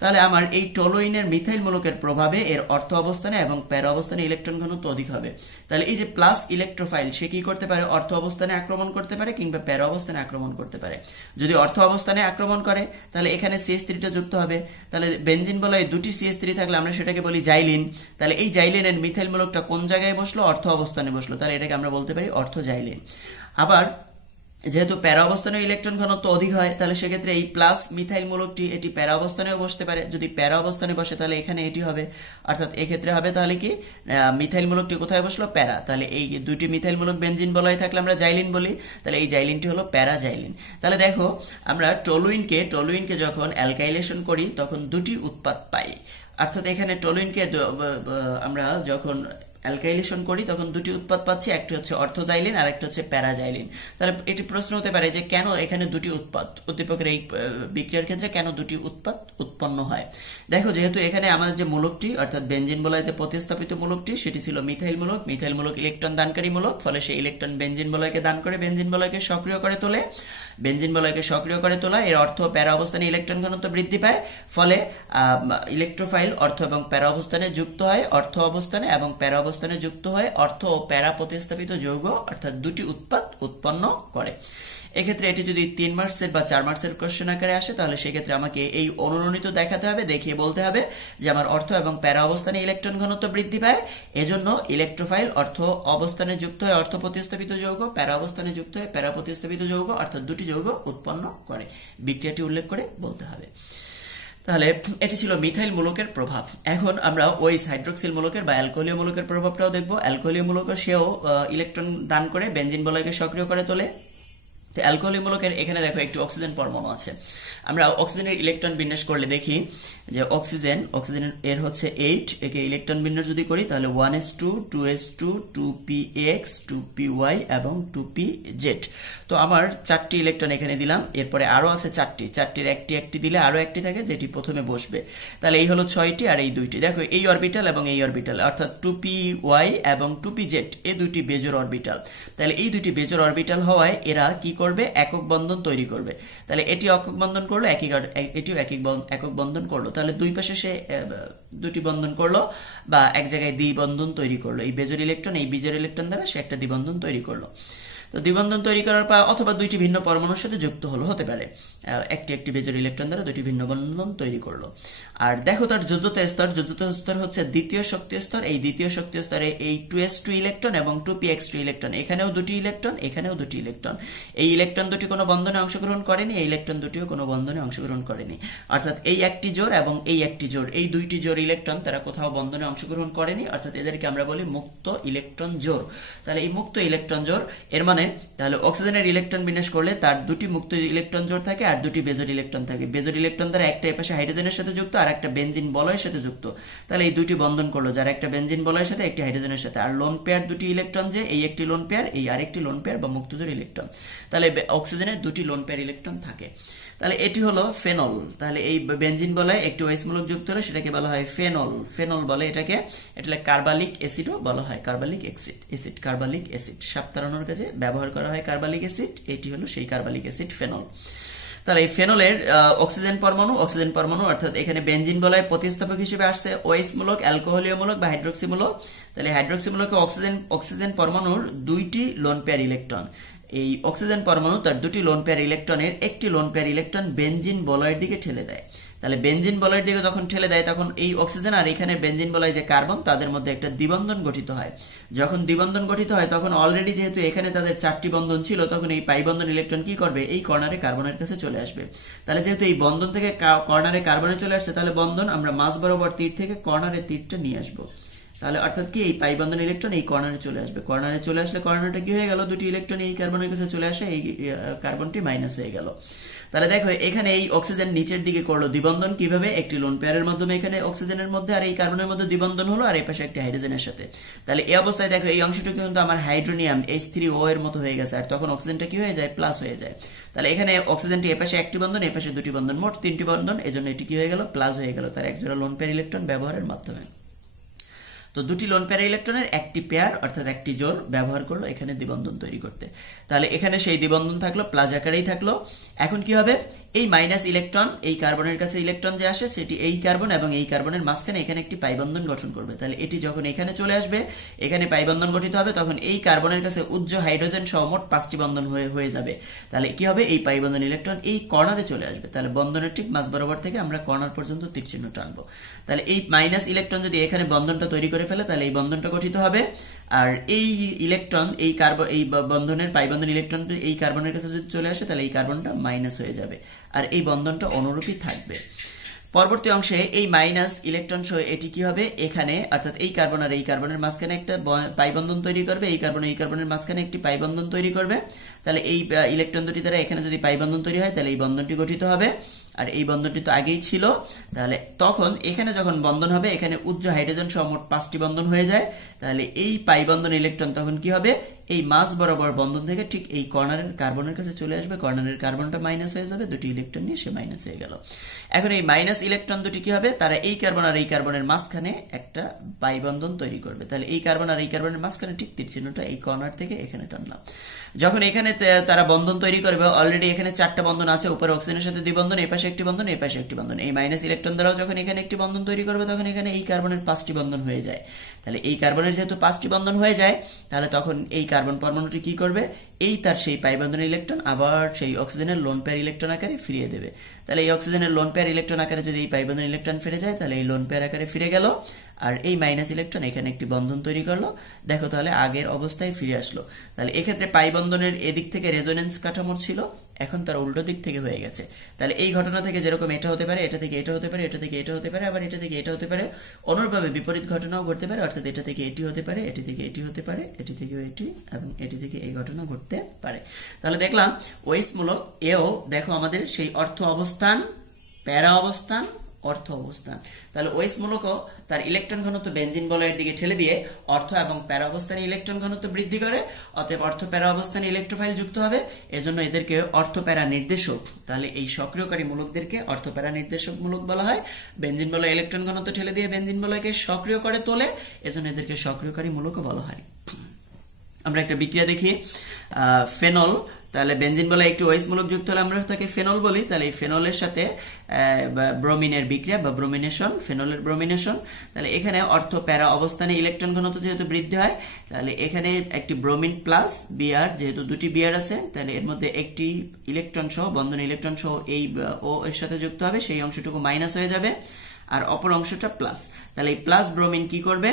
তাহলে আমার এই টলুইনের মিথাইল মূলকের প্রভাবে এর অর্থ অবস্থানে এবং প্যারা অবস্থানে ইলেকট্রন ঘনত্ব অধিক হবে। তাহলে এই যে প্লাস ইলেকট্রোফাইল সে কি করতে পারে, অর্থ অবস্থানে আক্রমণ করতে পারে কিংবা প্যারা অবস্থানে আক্রমণ করতে পারে। যদি অর্থ অবস্থানে আক্রমণ করে তাহলে এখানে CH3টা যুক্ত হবে। তাহলে বেনজিন বলয়ে দুটি CH3 থাকলে আমরা সেটাকে বলি জাইলিন। তাহলে এই জাইলিনের মিথাইল মূলকটা কোন জায়গায় বসলো, অর্থ অবস্থানে বসলো, তাহলে এটাকে আমরা বলতে পারি অর্থ জাইলিন। আবার যেহেতু প্যারা অবস্থানে ইলেকট্রন ঘনত্ব অধিক হয়, তাহলে সেক্ষেত্রে এই প্লাস মিথাইল মূলকটি এটি প্যারা অবস্থানেও বসতে পারে। যদি প্যারা অবস্থানে বসে তাহলে এখানে এটি হবে, অর্থাৎ এক্ষেত্রে হবে তাহলে কি মিথাইল মূলকটি কোথায় বসলো, প্যারা। তাহলে এই দুটি মিথাইল মূলক বেনজিন বলয় থাকলে আমরা জাইলিন বলি, তাহলে এই জাইলিনটি হলো প্যারা জাইলিন। তাহলে দেখো আমরা টলুইনকে যখন অ্যালকাইলেশন করি তখন দুটি উৎপাদ পাই, অর্থাৎ এখানে টলুইনকে আমরা যখন অ্যালকাইলেশন করি তখন দুটি উৎপাদ পাচ্ছি, একটি হচ্ছে অর্থোজাইলিন আর একটা হচ্ছে প্যারাজাইলিন। তাহলে এটি প্রশ্ন হতে পারে যে কেন এখানে দুটি উৎপাদ, উদ্দীপকের এই বিক্রিয়ার ক্ষেত্রে কেন দুটি উৎপাদ উৎপন্ন হয়। দেখো যেহেতু এখানে আমাদের যে মূলকটি অর্থাৎ বেনজিন বলয়ে যে প্রতিস্থাপিত মূলকটি সেটি ছিল মিথাইল মূলক ইলেকট্রন দানকারী মূলক, ফলে সেই ইলেকট্রন বেনজিন বলয়কে দান করে বেনজিন বলয়কে সক্রিয় করে তোলে, এর অর্থ প্যারা অবস্থানে ইলেকট্রন ঘনত্ব বৃদ্ধি পায়, ফলে ইলেকট্রোফাইল অর্থ এবং প্যারা অবস্থানে যুক্ত হয়, অর্থ অবস্থানে এবং প্যারা অবস্থানে যুক্ত হয়ে অর্থ ও প্যারা প্রতিস্থাপিত যৌগ অর্থাৎ দুটি উৎপাদ উৎপন্ন করে। এক্ষেত্রে এটি যদি 3 মার্কসের বা 4 মার্কসের কোশ্চেন আকারে আসে তাহলে সেক্ষেত্রে আমাকে এই অনুরণিত দেখাতে হবে, দেখিয়ে বলতে হবে যে আমার অর্থ এবং প্যারা অবস্থানে ইলেকট্রন ঘনত্ব বৃদ্ধি পায়, এজন্য ইলেকট্রোফাইল অর্থ অবস্থানে যুক্ত হয়ে অর্থ প্রতিস্থাপিত যৌগ, প্যারা অবস্থানে যুক্ত হয়ে প্যারা প্রতিস্থাপিত যৌগ অর্থাৎ দুটি যৌগ উৎপন্ন করে। বিক্রিয়াটি উল্লেখ করে বলতে হবে। তাহলে এটি ছিল মিথাইল মূলকের প্রভাব। এখন আমরা ওইস হাইড্রোক্সিল মূলকের বা অ্যালকোহলীয় মূলকের প্রভাবটাও দেখব। অ্যালকোহলীয় মূলক সেও ইলেকট্রন দান করে বেনজিন বলয়কে সক্রিয় করে তোলে। তো অ্যালকোহলীয় মূলকের এখানে দেখো একটি অক্সিজেন পরমাণু আছে। আমরা অক্সিজেনের ইলেকট্রন বিন্যাস করলে দেখি যে অক্সিজেন এর হচ্ছে 8, একে ইলেকট্রন বিন্যাস যদি করি তাহলে 1s2 2s2 2px 2py এবং 2pz। তো আমার 4টি ইলেকট্রন এখানে দিলাম, এরপরে আরো আছে 4টির একটি দিলে আরো একটি থাকে যেটি প্রথমে বসবে। তাহলে এই হলো 6টি আর এই 2টি। দেখো এই অরবিটাল এবং এই অরবিটাল অর্থাৎ 2py এবং 2pz এই দুইটি বেজোর অরবিটাল। তাহলে এই দুইটি বেজোর অরবিটাল হওয়ায় এরা কি করবে, একক বন্ধন তৈরি করবে। তাহলে এটি একক বন্ধন করলো, এটিও একক বন্ধন করলো। তাহলে দুই পাশে সে দুটি বন্ধন করলো বা এক জায়গায় দ্বিবন্ধন তৈরি করলো। এই বেজোর ইলেকট্রন এই বিজোড় ইলেকট্রন দ্বারা সে একটা দ্বিবন্ধন তৈরি করলো। তো দ্বিবন্ধন তৈরি করার পর অথবা দুইটি ভিন্ন পরমাণুর সাথে যুক্ত হতে পারে, একটি বেজোর ইলেকট্রন দ্বারা দুটি ভিন্ন বন্ধন তৈরি করলো। আর দেখো তার যোজ্যতা স্তর হচ্ছে দ্বিতীয় শক্তি স্তর। এই দ্বিতীয় শক্তি স্তরে এই 2s2 ইলেকট্রন এবং 2px2 ইলেকট্রন, এখানেও দুটি ইলেকট্রন এখানেও দুটি ইলেকট্রন। এই ইলেকট্রন দুটি কোনো বন্ধনে অংশগ্রহণ করেনি, এই ইলেকট্রন দুটিও কোনো বন্ধনে অংশগ্রহণ করেনি। অর্থাৎ এই একটি জোড় এবং এই একটি জোড়, এই দুইটি জোড় ইলেকট্রন তারা কোথাও বন্ধনে অংশগ্রহণ করেনি, অর্থাৎ এদেরকে আমরা বলি মুক্ত ইলেকট্রন জোড়। তাহলে এই মুক্ত ইলেকট্রন জোড় এর মানে তাহলে অক্সিজেনের ইলেকট্রন বিন্যাস করলে তার দুটি মুক্ত ইলেকট্রন জোড় থাকে আর দুটি বেজোর ইলেকট্রন থাকে। বেজোর ইলেকট্রন দ্বারা একটা এপাশে হাইড্রোজেনের সাথে যুক্ত আর একটা বেনজিন বলয়ের সাথে যুক্ত। তাহলে এই দুটি বন্ধন করলো, যার একটা বেনজিন বলয়ের সাথে একটি হাইড্রোজেনের সাথে। আর লোন পেয়ার দুটি ইলেকট্রন, যে এই একটি লোন পেয়ার এই আরেকটি লোন পেয়ার বা মুক্তজোড় ইলেকট্রন। তাহলে অক্সিজেনের দুটি লোন পেয়ার ইলেকট্রন থাকে। তাহলে এটি হলো ফেনল। তাহলে এই বেনজিন বলয়ে একটি ওএইচ মূলক যুক্ত হলে সেটাকে বলা হয় ফেনল বলে এটাকে। এটা কার্বালিক অ্যাসিডও বলা হয়, কার্বালিক অ্যাসিড সাপ তাড়ানোর কাজে ব্যবহার করা হয় কার্বালিক অ্যাসিড। এটি হলো সেই কার্বালিক অ্যাসিড ফেনল। তাহলে এই ফেনলের অক্সিজেন পরমাণু অর্থাৎ এখানে বেনজিন বলয় প্রতিস্থাপক হিসেবে আসছে ওএইচ মূলক, অ্যালকোহলীয় মূলক বা হাইড্রোক্সি মূলক। তাহলে হাইড্রোক্সি মূলকে অক্সিজেন পরমাণুর দুইটি লোন পেয়ার ইলেকট্রন। এই অক্সিজেন পরমাণু তার দুটি লোন পেয়ার ইলেকট্রনের একটি লোন পেয়ার ইলেকট্রন বেনজিন বলয়ের দিকে ঠেলে দেয়। তাহলে বেনজিন বলয়ের দিকে যখন ঠেলে দেয় তখন এই অক্সিজেন আর এখানে বেনজিন বলয় যে কার্বন তাদের মধ্যে একটা দ্বিবন্ধন গঠিত হয়। যখন দ্বিবন্ধন গঠিত হয় তখন অলরেডি যেহেতু এখানে তাদের 4টি বন্ধন ছিল তখন এই পাই বন্ধন ইলেকট্রন কি করবে, এই কর্নারে কার্বনের কাছে চলে আসবে। তাহলে যেহেতু এই বন্ধন থেকে কর্নারে কার্বনে চলে আসছে তাহলে বন্ধন আমরা মাঝ বরাবর তীর থেকে কর্নারে তীরটা নিয়ে আসবো। তাহলে অর্থাৎ কি এই পাই বন্ধন ইলেকট্রন এই কর্নারে চলে আসবে। কর্নারে চলে আসলে কর্নারটা কি হয়ে গেল, দুটি ইলেকট্রন এই কার্বনের কাছে চলে আসে, এই কার্বনটি মাইনাস হয়ে গেল। তাহলে দেখো এখানে এই অক্সিজেন নিচের দিকে করলো দ্বিবন্ধন কিভাবে, একটি লোন পেয়ারের মাধ্যমে এখানে অক্সিজেনের মধ্যে আর এই কার্বনের মধ্যে দ্বিবন্ধন হলো আর এই পাশে একটি হাইড্রোজেনের সাথে। তাহলে এই অবস্থায় দেখো এই অংশটুকু কিন্তু আমার হাইড্রোনিয়াম H3O এর মতো হয়ে গেছে আর তখন অক্সিজেনটা কি হয়ে যায়, প্লাস হয়ে যায়। তাহলে এখানে অক্সিজেনটি এপাশে একটি বন্ধন এপাশে দুটি বন্ধন, মোট 3টি বন্ধন, এজন্য এটি কি হয়ে গেল, প্লাস হয়ে গেল তার একজোড়া লোন পেয়ার ইলেকট্রন ব্যবহারের মাধ্যমে। তো দুটি লোন পেয়ার ইলেকট্রনের একটি পেয়ার অর্থাৎ একটি জোড় ব্যবহার করলো এখানে দ্বিবন্ধন তৈরি করতে। তাহলে এখানে সেই দ্বিবন্ধন থাকলো, প্লাস আকারেই থাকলো। এখন কি হবে, এই মাইনাস ইলেকট্রন এই কার্বনের কাছে ইলেকট্রন যে আসে সেটি এই কার্বন এবং এই কার্বনের মাঝখানে এখানে একটি পাই বন্ধন গঠন করবে। তাহলে এটি যখন এখানে চলে আসবে এখানে পাই বন্ধন গঠিত হবে তখন এই কার্বনের কাছে উচ্চ হাইড্রোজেন সহ মোট 5টি বন্ধন হয়ে যাবে। তাহলে কি হবে, এই পাই বন্ধন ইলেকট্রন এই কর্নারে চলে আসবে। তাহলে বন্ধনের ঠিক মাঝ বরাবর থেকে আমরা কর্নার পর্যন্ত তীর চিহ্ন টানবো। তাহলে এই মাইনাস ইলেকট্রন যদি এখানে বন্ধনটা তৈরি করে ফেলে তাহলে এই বন্ধনটা গঠিত হবে। আর এই ইলেকট্রন এই বন্ধনের পাই বন্ধন ইলেকট্রন এই কার্বনের কাছে যদি চলে আসে তাহলে এই কার্বনটা মাইনাস হয়ে যাবে আর এই বন্ধনটা অনুরূপী থাকবে। পরবর্তী অংশে এই মাইনাস ইলেকট্রন সহ এটি কি হবে, এখানে অর্থাৎ এই কার্বন আর এই কার্বনের মাঝখানে একটা পাই বন্ধন তৈরি করবে, এই কার্বন এই কার্বনের মাঝখানে একটি পাই বন্ধন তৈরি করবে। তাহলে এই ইলেকট্রন দুটি দ্বারা এখানে যদি পাই বন্ধন তৈরি হয় তাহলে এই বন্ধনটি গঠিত হবে আর এই বন্ধনটি তো আগেই ছিল। তাহলে তখন এখানে যখন বন্ধন হবে এখানে উচ্চ হাইড্রোজেন সহ মোট 5টি বন্ধন হয়ে যায়। তাহলে এই পাই বন্ধন ইলেকট্রন তখন কি হবে, এই মাঝ বরাবর বন্ধন থেকে ঠিক এই কর্নারের কার্বনের কাছে চলে আসবে, কর্নারের কার্বনটা মাইনাস হয়ে যাবে, দুটি ইলেকট্রন নিয়ে সে মাইনাস হয়ে গেল। এখন এই মাইনাস ইলেকট্রন দুটি কি হবে, তারা এই কার্বন আর এই কার্বনের মাঝখানে একটা পাই বন্ধন তৈরি করবে। তাহলে এই কার্বন আর এই কার্বনের মাঝখানে ঠিক তীর চিহ্নটা এই কর্নার থেকে এখানে টানলাম। যখন এখানে তারা বন্ধন তৈরি করবে অলরেডি এখানে 4টা বন্ধন আছে, উপরে অক্সিজেনের সাথে দ্বিবন্ধন, এই পাশে একটি বন্ধন এই পাশে একটি বন্ধন। এই মাইনাস ইলেকট্রন দ্বারাও যখন এখানে একটি বন্ধন তৈরি করবে তখন এখানে এই কার্বনের 5টি বন্ধন হয়ে যায়। তাহলে এই কার্বনের যেহেতু 5টি বন্ধন হয়ে যায় তাহলে তখন এই কার্বন পরমাণুটি কি করবে, এই তার সেই পাই বন্ধনের ইলেকট্রন আবার সেই অক্সিজেনের লোন পেয়ার ইলেকট্রন আকারে ফিরিয়ে দেবে। তাহলে এই অক্সিজেনের লোন পেয়ার ইলেকট্রন আকারে যদি এই পাই বন্ধন ইলেকট্রন ফিরে যায় তাহলে এই লোন পেয়ার আকারে ফিরে গেল, আর এই মাইনাস ইলেকট্রন এখানে একটি বন্ধন তৈরি করলো, দেখো তাহলে আগের অবস্থায় ফিরে আসলো। তাহলে এক্ষেত্রে পাই বন্ধনের এদিক থেকে রেজোনেন্স কাঠামোর ছিল, এখন তার উল্টো দিক থেকে হয়ে গেছে। তাহলে এই ঘটনা থেকে যেরকম এটা হতে পারে, এটা থেকে এটা হতে পারে, এটা থেকে এটা হতে পারে, আবার এটা থেকে এটা হতে পারে, অনুরূপভাবে বিপরীত ঘটনাও ঘটতে পারে, অর্থাৎ এটা থেকে এটি হতে পারে, এটি থেকে এটি হতে পারে, এটি থেকে এটি, এবং এটি থেকে এই ঘটনা ঘটতে পারে। তাহলে দেখলাম ওয়েস মূলক এও দেখো আমাদের সেই অর্থ অবস্থান, প্যারা অবস্থান, অর্থ অবস্থান। তাহলে ওয়েস মূলকও তার ইলেকট্রন ঘনত্ব বেনজিন বলয়ের দিকে ঠেলে দিয়ে অর্থ এবং প্যারা অবস্থানে ইলেকট্রন ঘনত্ব বৃদ্ধি করে, অতএব অর্থ প্যারা অবস্থানে ইলেকট্রোফাইল যুক্ত হবে, এজন্য এদেরকে অর্থ প্যারা নির্দেশক, তাহলে এই সক্রিয়কারী মূলকদেরকে অর্থ প্যারা নির্দেশক মূলক বলা হয়। বেনজিন বলয় ইলেকট্রন ঘনত্ব ঠেলে দিয়ে বেনজিন বলয়কে সক্রিয় করে তোলে, এজন্য এদেরকে সক্রিয়কারী মূলকও বলা হয়। আমরা একটা বিক্রিয়া দেখি, ফেনল, তাহলে বেনজিন বলে একটি ওয়েস মূলক যুক্ত হলে আমরা তাকে ফেনল বলি। তাহলে এই ফেনলের সাথে ব্রোমিনের বিক্রিয়া বা ব্রোমিনেশন, ফেনলের ব্রোমিনেশন। তাহলে এখানে অর্থ প্যারা অবস্থানে ইলেকট্রন ঘনত্ব যেহেতু বৃদ্ধি হয়, তাহলে এখানে একটি ব্রোমিন প্লাস বিআর, যেহেতু দুটি বিআর আছে তাহলে এর মধ্যে একটি ইলেকট্রন সহ, বন্ধন ইলেকট্রন সহ এই ও এর সাথে যুক্ত হবে, সেই অংশটুকু মাইনাস হয়ে যাবে আর অপর অংশটা প্লাস। তাহলে এই প্লাস ব্রোমিন কি করবে,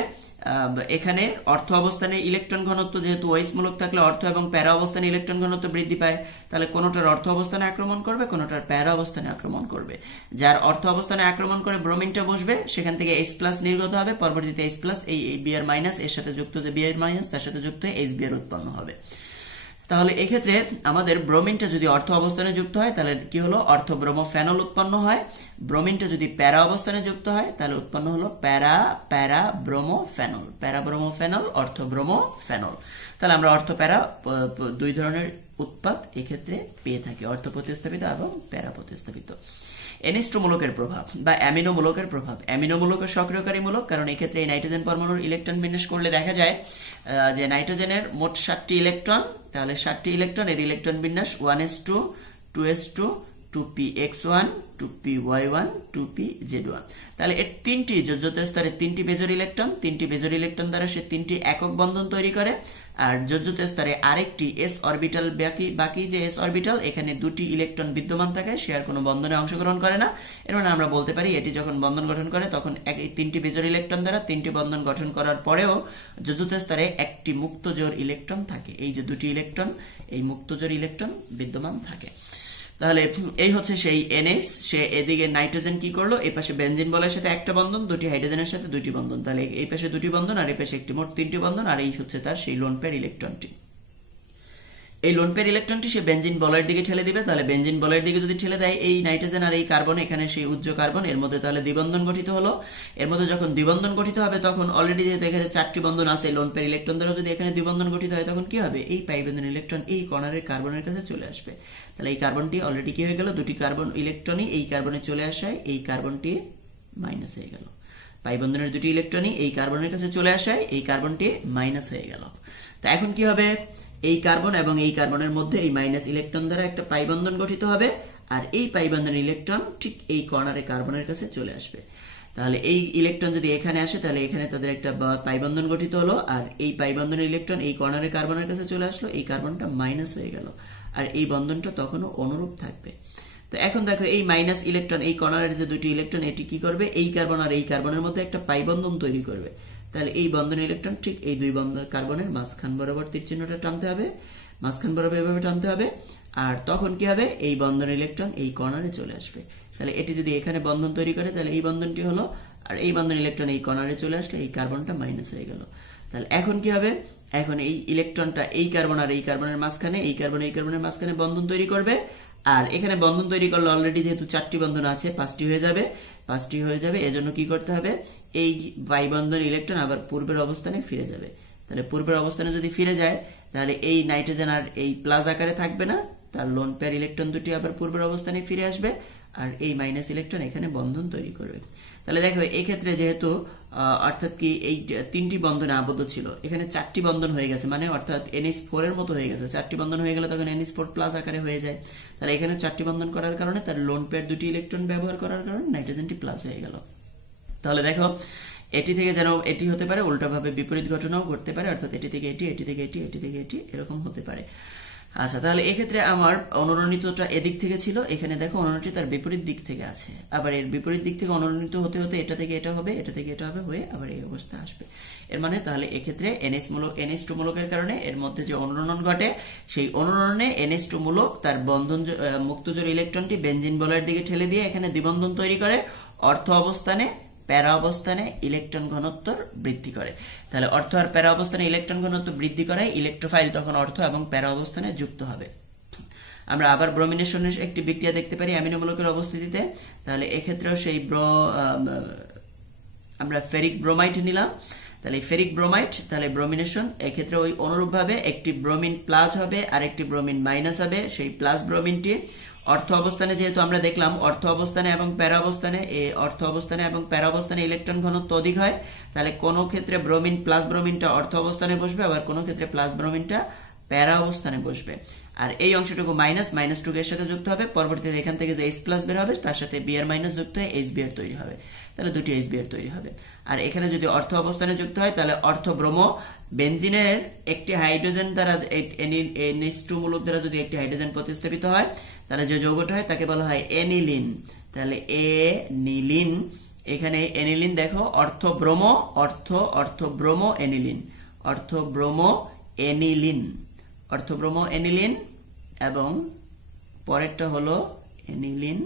এখানে অর্থ অবস্থানে ইলেকট্রন ঘনত্ব যেহেতু ওয়েস মূলক থাকলে অর্থ এবং প্যারা অবস্থানে ইলেকট্রন ঘনত্ব বৃদ্ধি পায়, তাহলে কোনোটার অর্থ অবস্থানে আক্রমণ করবে, কোনোটার প্যারা অবস্থানে আক্রমণ করবে। যার অর্থ অবস্থানে আক্রমণ করে ব্রোমিনটা বসবে, সেখান থেকে H প্লাস নির্গত হবে, পরবর্তীতে H প্লাস এই বিআর মাইনাস এর সাথে যুক্ত যে বিআর মাইনাস তার সাথে যুক্ত হয়ে H বিআর উৎপন্ন হবে। তাহলে এক্ষেত্রে আমাদের ব্রোমিনটা যদি অর্থ অবস্থানে যুক্ত হয় তাহলে কি হলো, অর্থ ব্রোমোফেনল উৎপন্ন হয়। ব্রোমিনটা যদি প্যারা অবস্থানে যুক্ত হয় তাহলে উৎপন্ন হলো প্যারা ব্রোমোফেনল, প্যারা ব্রোমোফেনল, অর্থ ব্রোমোফেনল। তাহলে আমরা অর্থ প্যারা দুই ধরনের উৎপাদ এক্ষেত্রে পেয়ে থাকি, অর্থ প্রতিস্থাপিত এবং প্যারা প্রতিস্থাপিত। NH2 মূলকের প্রভাব বা অ্যামিনো মূলকের প্রভাব। অ্যামিনো মূলকের সক্রিয়কারী মূলক, কারণ এই ক্ষেত্রে এই নাইট্রোজেন পরমাণুর ইলেকট্রন বিন্যাস করলে দেখা যায় যে নাইট্রোজেনের মোট 7টি ইলেকট্রন, তাহলে 7টি ইলেকট্রন এর ইলেকট্রন বিন্যাস 1s2 2s2 2px1 2py1 2pz1। তাহলে এর তিনটি যোজ্যতা স্তরে তিনটি বেজোর ইলেকট্রন, তিনটি বেজোর ইলেকট্রন দ্বারা সে তিনটি একক বন্ধন তৈরি করে, আর যোজ্যতা স্তরে আরেকটি s অরবিটাল বাকি যে s অরবিটাল, এখানে দুটি ইলেকট্রন বিদ্যমান থাকে, সে আর কোনো বন্ধনে অংশগ্রহণ করে না। এর মানে আমরা বলতে পারি এটি যখন বন্ধন গঠন করে তখন এই তিনটি বেজোর ইলেকট্রন দ্বারা তিনটি বন্ধন গঠন করার পরেও যোজ্যতা স্তরে একটি মুক্তজোড় ইলেকট্রন থাকে, এই যে দুটি ইলেকট্রন, এই মুক্তজোড় ইলেকট্রন বিদ্যমান থাকে। তাহলে এই হচ্ছে সেই NH, সে এদিকে নাইট্রোজেন কি করলো, এই পাশে বেনজিন বলয়ের সাথে একটা বন্ধন, দুটি হাইড্রোজেনের সাথে দুটি বন্ধন, তাহলে এই পাশে দুটি বন্ধন আর এই পাশে একটি, মোট তিনটি বন্ধন, আর এই হচ্ছে তার সেই লোন পেয়ার ইলেকট্রনটি। এই লোন পেয়ার ইলেকট্রনটি সে বেনজিন বলয়ের দিকে ঠেলে দিবে। তাহলে বেনজিন বলয়ের দিকে যদি ঠেলে দেয় এই নাইট্রোজেন আর এই কার্বন, এখানে সেই উচ্চ কার্বন, এর মধ্যে তাহলে দ্বিবন্ধন গঠিত হলো। এর মধ্যে যখন দ্বিবন্ধন গঠিত হবে তখন অলরেডি যেহেতু এখানে 4টি বন্ধন আছে, লোন পেয়ার ইলেকট্রন দ্বারা যদি এখানে দ্বিবন্ধন গঠিত হয় তখন কি হবে, এই পাই বন্ধন ইলেকট্রন এই কর্নারের কার্বনের কাছে চলে আসবে। তাহলে এই কার্বনটি অলরেডি কি হয়ে গেল, দুটি কার্বন ইলেকট্রনই এই কার্বনে চলে আসায় এই কার্বনটি মাইনাস হয়ে গেল। পাই বন্ধনের দুটি ইলেকট্রনই এই কার্বনের কাছে চলে আসায় এই কার্বনটি মাইনাস হয়ে গেল। তো এখন কি হবে, এই কার্বন এবং এই কার্বনের মধ্যে এই মাইনাস ইলেকট্রন দ্বারা একটা পাই বন্ধন গঠিত হবে, আর এই পাই বন্ধনের ইলেকট্রন ঠিক এই কর্নারে কার্বনের কাছে চলে আসবে। তাহলে এই ইলেকট্রন যদি এখানে আসে তাহলে এখানে তাদের একটা পাই বন্ধন গঠিত হলো, আর এই পাই বন্ধনের ইলেকট্রন এই কর্নারে কার্বনের কাছে চলে আসলো, এই কার্বনটা মাইনাস হয়ে গেল, আর এই বন্ধনটা তখনও অনুরূপ থাকবে। তো এখন দেখো এই মাইনাস ইলেকট্রন এই কর্নারের যে দুটি ইলেকট্রন, এটি কি করবে, এই কার্বন আর এই কার্বনের মধ্যে একটা পাই বন্ধন তৈরি করবে। তাহলে এই বন্ধনের ইলেকট্রন ঠিক এই দুই বন্ধন কার্বনের মাঝখান বরাবর তীর চিহ্নটা টানতে হবে, মাঝখান বরাবর এভাবে টানতে হবে, আর তখন কি হবে, এই বন্ধনের ইলেকট্রন এই কর্নারে চলে আসবে। তাহলে এটি যদি এখানে বন্ধন তৈরি করে তাহলে এই বন্ধনটি হলো, আর এই বন্ধন ইলেকট্রন এই কর্নারে চলে আসলে এই কার্বনটা মাইনাস হয়ে গেল। তাহলে এখন কি হবে, এখন এই ইলেকট্রনটা এই কার্বন আর এই কার্বনের মাঝখানে, এই কার্বন এই কার্বনের মাঝখানে বন্ধন তৈরি করবে, আর এখানে বন্ধন তৈরি করলে অলরেডি যেহেতু 4টি বন্ধন আছে 5টি হয়ে যাবে, 5টি হয়ে যাবে। এজন্য কি করতে হবে, এই পাই বন্ধন ইলেকট্রন আবার পূর্বের অবস্থানে ফিরে যাবে। তাহলে পূর্বের অবস্থানে যদি ফিরে যায় তাহলে এই নাইট্রোজেন আর এই প্লাস আকারে থাকবে না, তার লোন পেয়ার ইলেকট্রন দুটি আবার পূর্বের অবস্থানে ফিরে আসবে, আর এই মাইনাস ইলেকট্রন এখানে বন্ধন তৈরি করবে। তাহলে দেখো এই ক্ষেত্রে যেহেতু অর্থাৎ কি এই তিনটি বন্ধনে আবদ্ধ ছিল, এখানে 4টি বন্ধন হয়ে গেছে, মানে অর্থাৎ NH4 এর মতো হয়ে গেছে। 4টি বন্ধন হয়ে গেলে তখন NH4 প্লাস আকারে হয়ে যায়। তাহলে এখানে 4টি বন্ধন করার কারণে তার লোন পেয়ার দুটি ইলেকট্রন ব্যবহার করার কারণে নাইট্রোজেনটি প্লাস হয়ে গেল। তাহলে দেখো এটি থেকে যেন এটি হতে পারে, উল্টাভাবে বিপরীত ঘটনাও ঘটতে পারে, অর্থাৎ এটি থেকে এটি, এটি থেকে এটি, এটি থেকে এটি, এরকম হতে পারে। আচ্ছা, তাহলে এক্ষেত্রে আমার অনুরণিতটা এদিক থেকে ছিল, এখানে দেখো অনুরণিত তার বিপরীত দিক থেকে আছে, আবার এর বিপরীত দিক থেকে অনুরণিত হতে হতে এটা থেকে এটা হবে, এটা থেকে এটা হবে, হয়ে আবার এই অবস্থা আসবে। এর মানে তাহলে এক্ষেত্রে NH2 মূলকের কারণে এর মধ্যে যে অনুরণন ঘটে, সেই অনুরণনে NH2 মূলক তার বন্ধন মুক্তজোড় ইলেকট্রনটি বেনজিন বলয়ের দিকে ঠেলে দিয়ে এখানে দ্বিবন্ধন তৈরি করে, অর্থ অবস্থানে প্যারা অবস্থানে ইলেকট্রন ঘনত্ব বৃদ্ধি করে। তাহলে অর্থ আর প্যারা অবস্থানে ইলেকট্রন ঘনত্ব বৃদ্ধি করায় ইলেকট্রোফাইল তখন অর্থ এবং প্যারা অবস্থানে যুক্ত হবে। আমরা আবার ব্রোমিনেশনের একটি বিক্রিয়া দেখতে পারি অ্যামিনো মূলকের উপস্থিতিতে। তাহলে এক্ষেত্রেও সেই আমরা ফেরিক ব্রোমাইড নিলাম, তাহলে ফেরিক ব্রোমাইড, তাহলে ব্রোমিনেশন এক্ষেত্রে ওই অনুরূপভাবে একটি ব্রোমিন প্লাস হবে আর একটি ব্রোমিন মাইনাস হবে। সেই প্লাস ব্রোমিনটি অর্থ অবস্থানে, যেহেতু আমরা দেখলাম অর্থ অবস্থানে এবং প্যারা অবস্থানে, অর্থ অবস্থানে এবং প্যারা অবস্থানে ইলেকট্রন ঘনত্ব অধিক হয়, তাহলে কোনো ক্ষেত্রে ব্রোমিন প্লাস ব্রোমিনটা অর্থ অবস্থানে বসবে, আবার কোনো ক্ষেত্রে প্লাস ব্রোমিনটা প্যারা অবস্থানে বসবে। আর এই অংশটুকু মাইনাস টু এর সাথে যুক্ত হবে, পরবর্তীতে এখান থেকে যে H প্লাস বের হবে তার সাথে Br মাইনাস যুক্ত হয়ে HBr তৈরি হবে, তাহলে দুটি HBr তৈরি হবে। আর এখানে যদি অর্থ অবস্থানে যুক্ত হয় তাহলে অর্থ ব্রোমো, বেনজিনের একটি হাইড্রোজেন দ্বারা NH2 মূলক দ্বারা যদি একটি হাইড্রোজেন প্রতিস্থাপিত হয় তাহলে যে যৌগটা হয় তাকে বলা হয় এনিলিন। তাহলে এনিলিন, এখানে এনিলিন দেখো অর্থ ব্রোমো, অর্থ ব্রোমো এনিলিন, অর্থ ব্রোমো এনিলিন, অর্থ ব্রোমো এনিলিন, এবং পরেরটা হলো এনিলিন,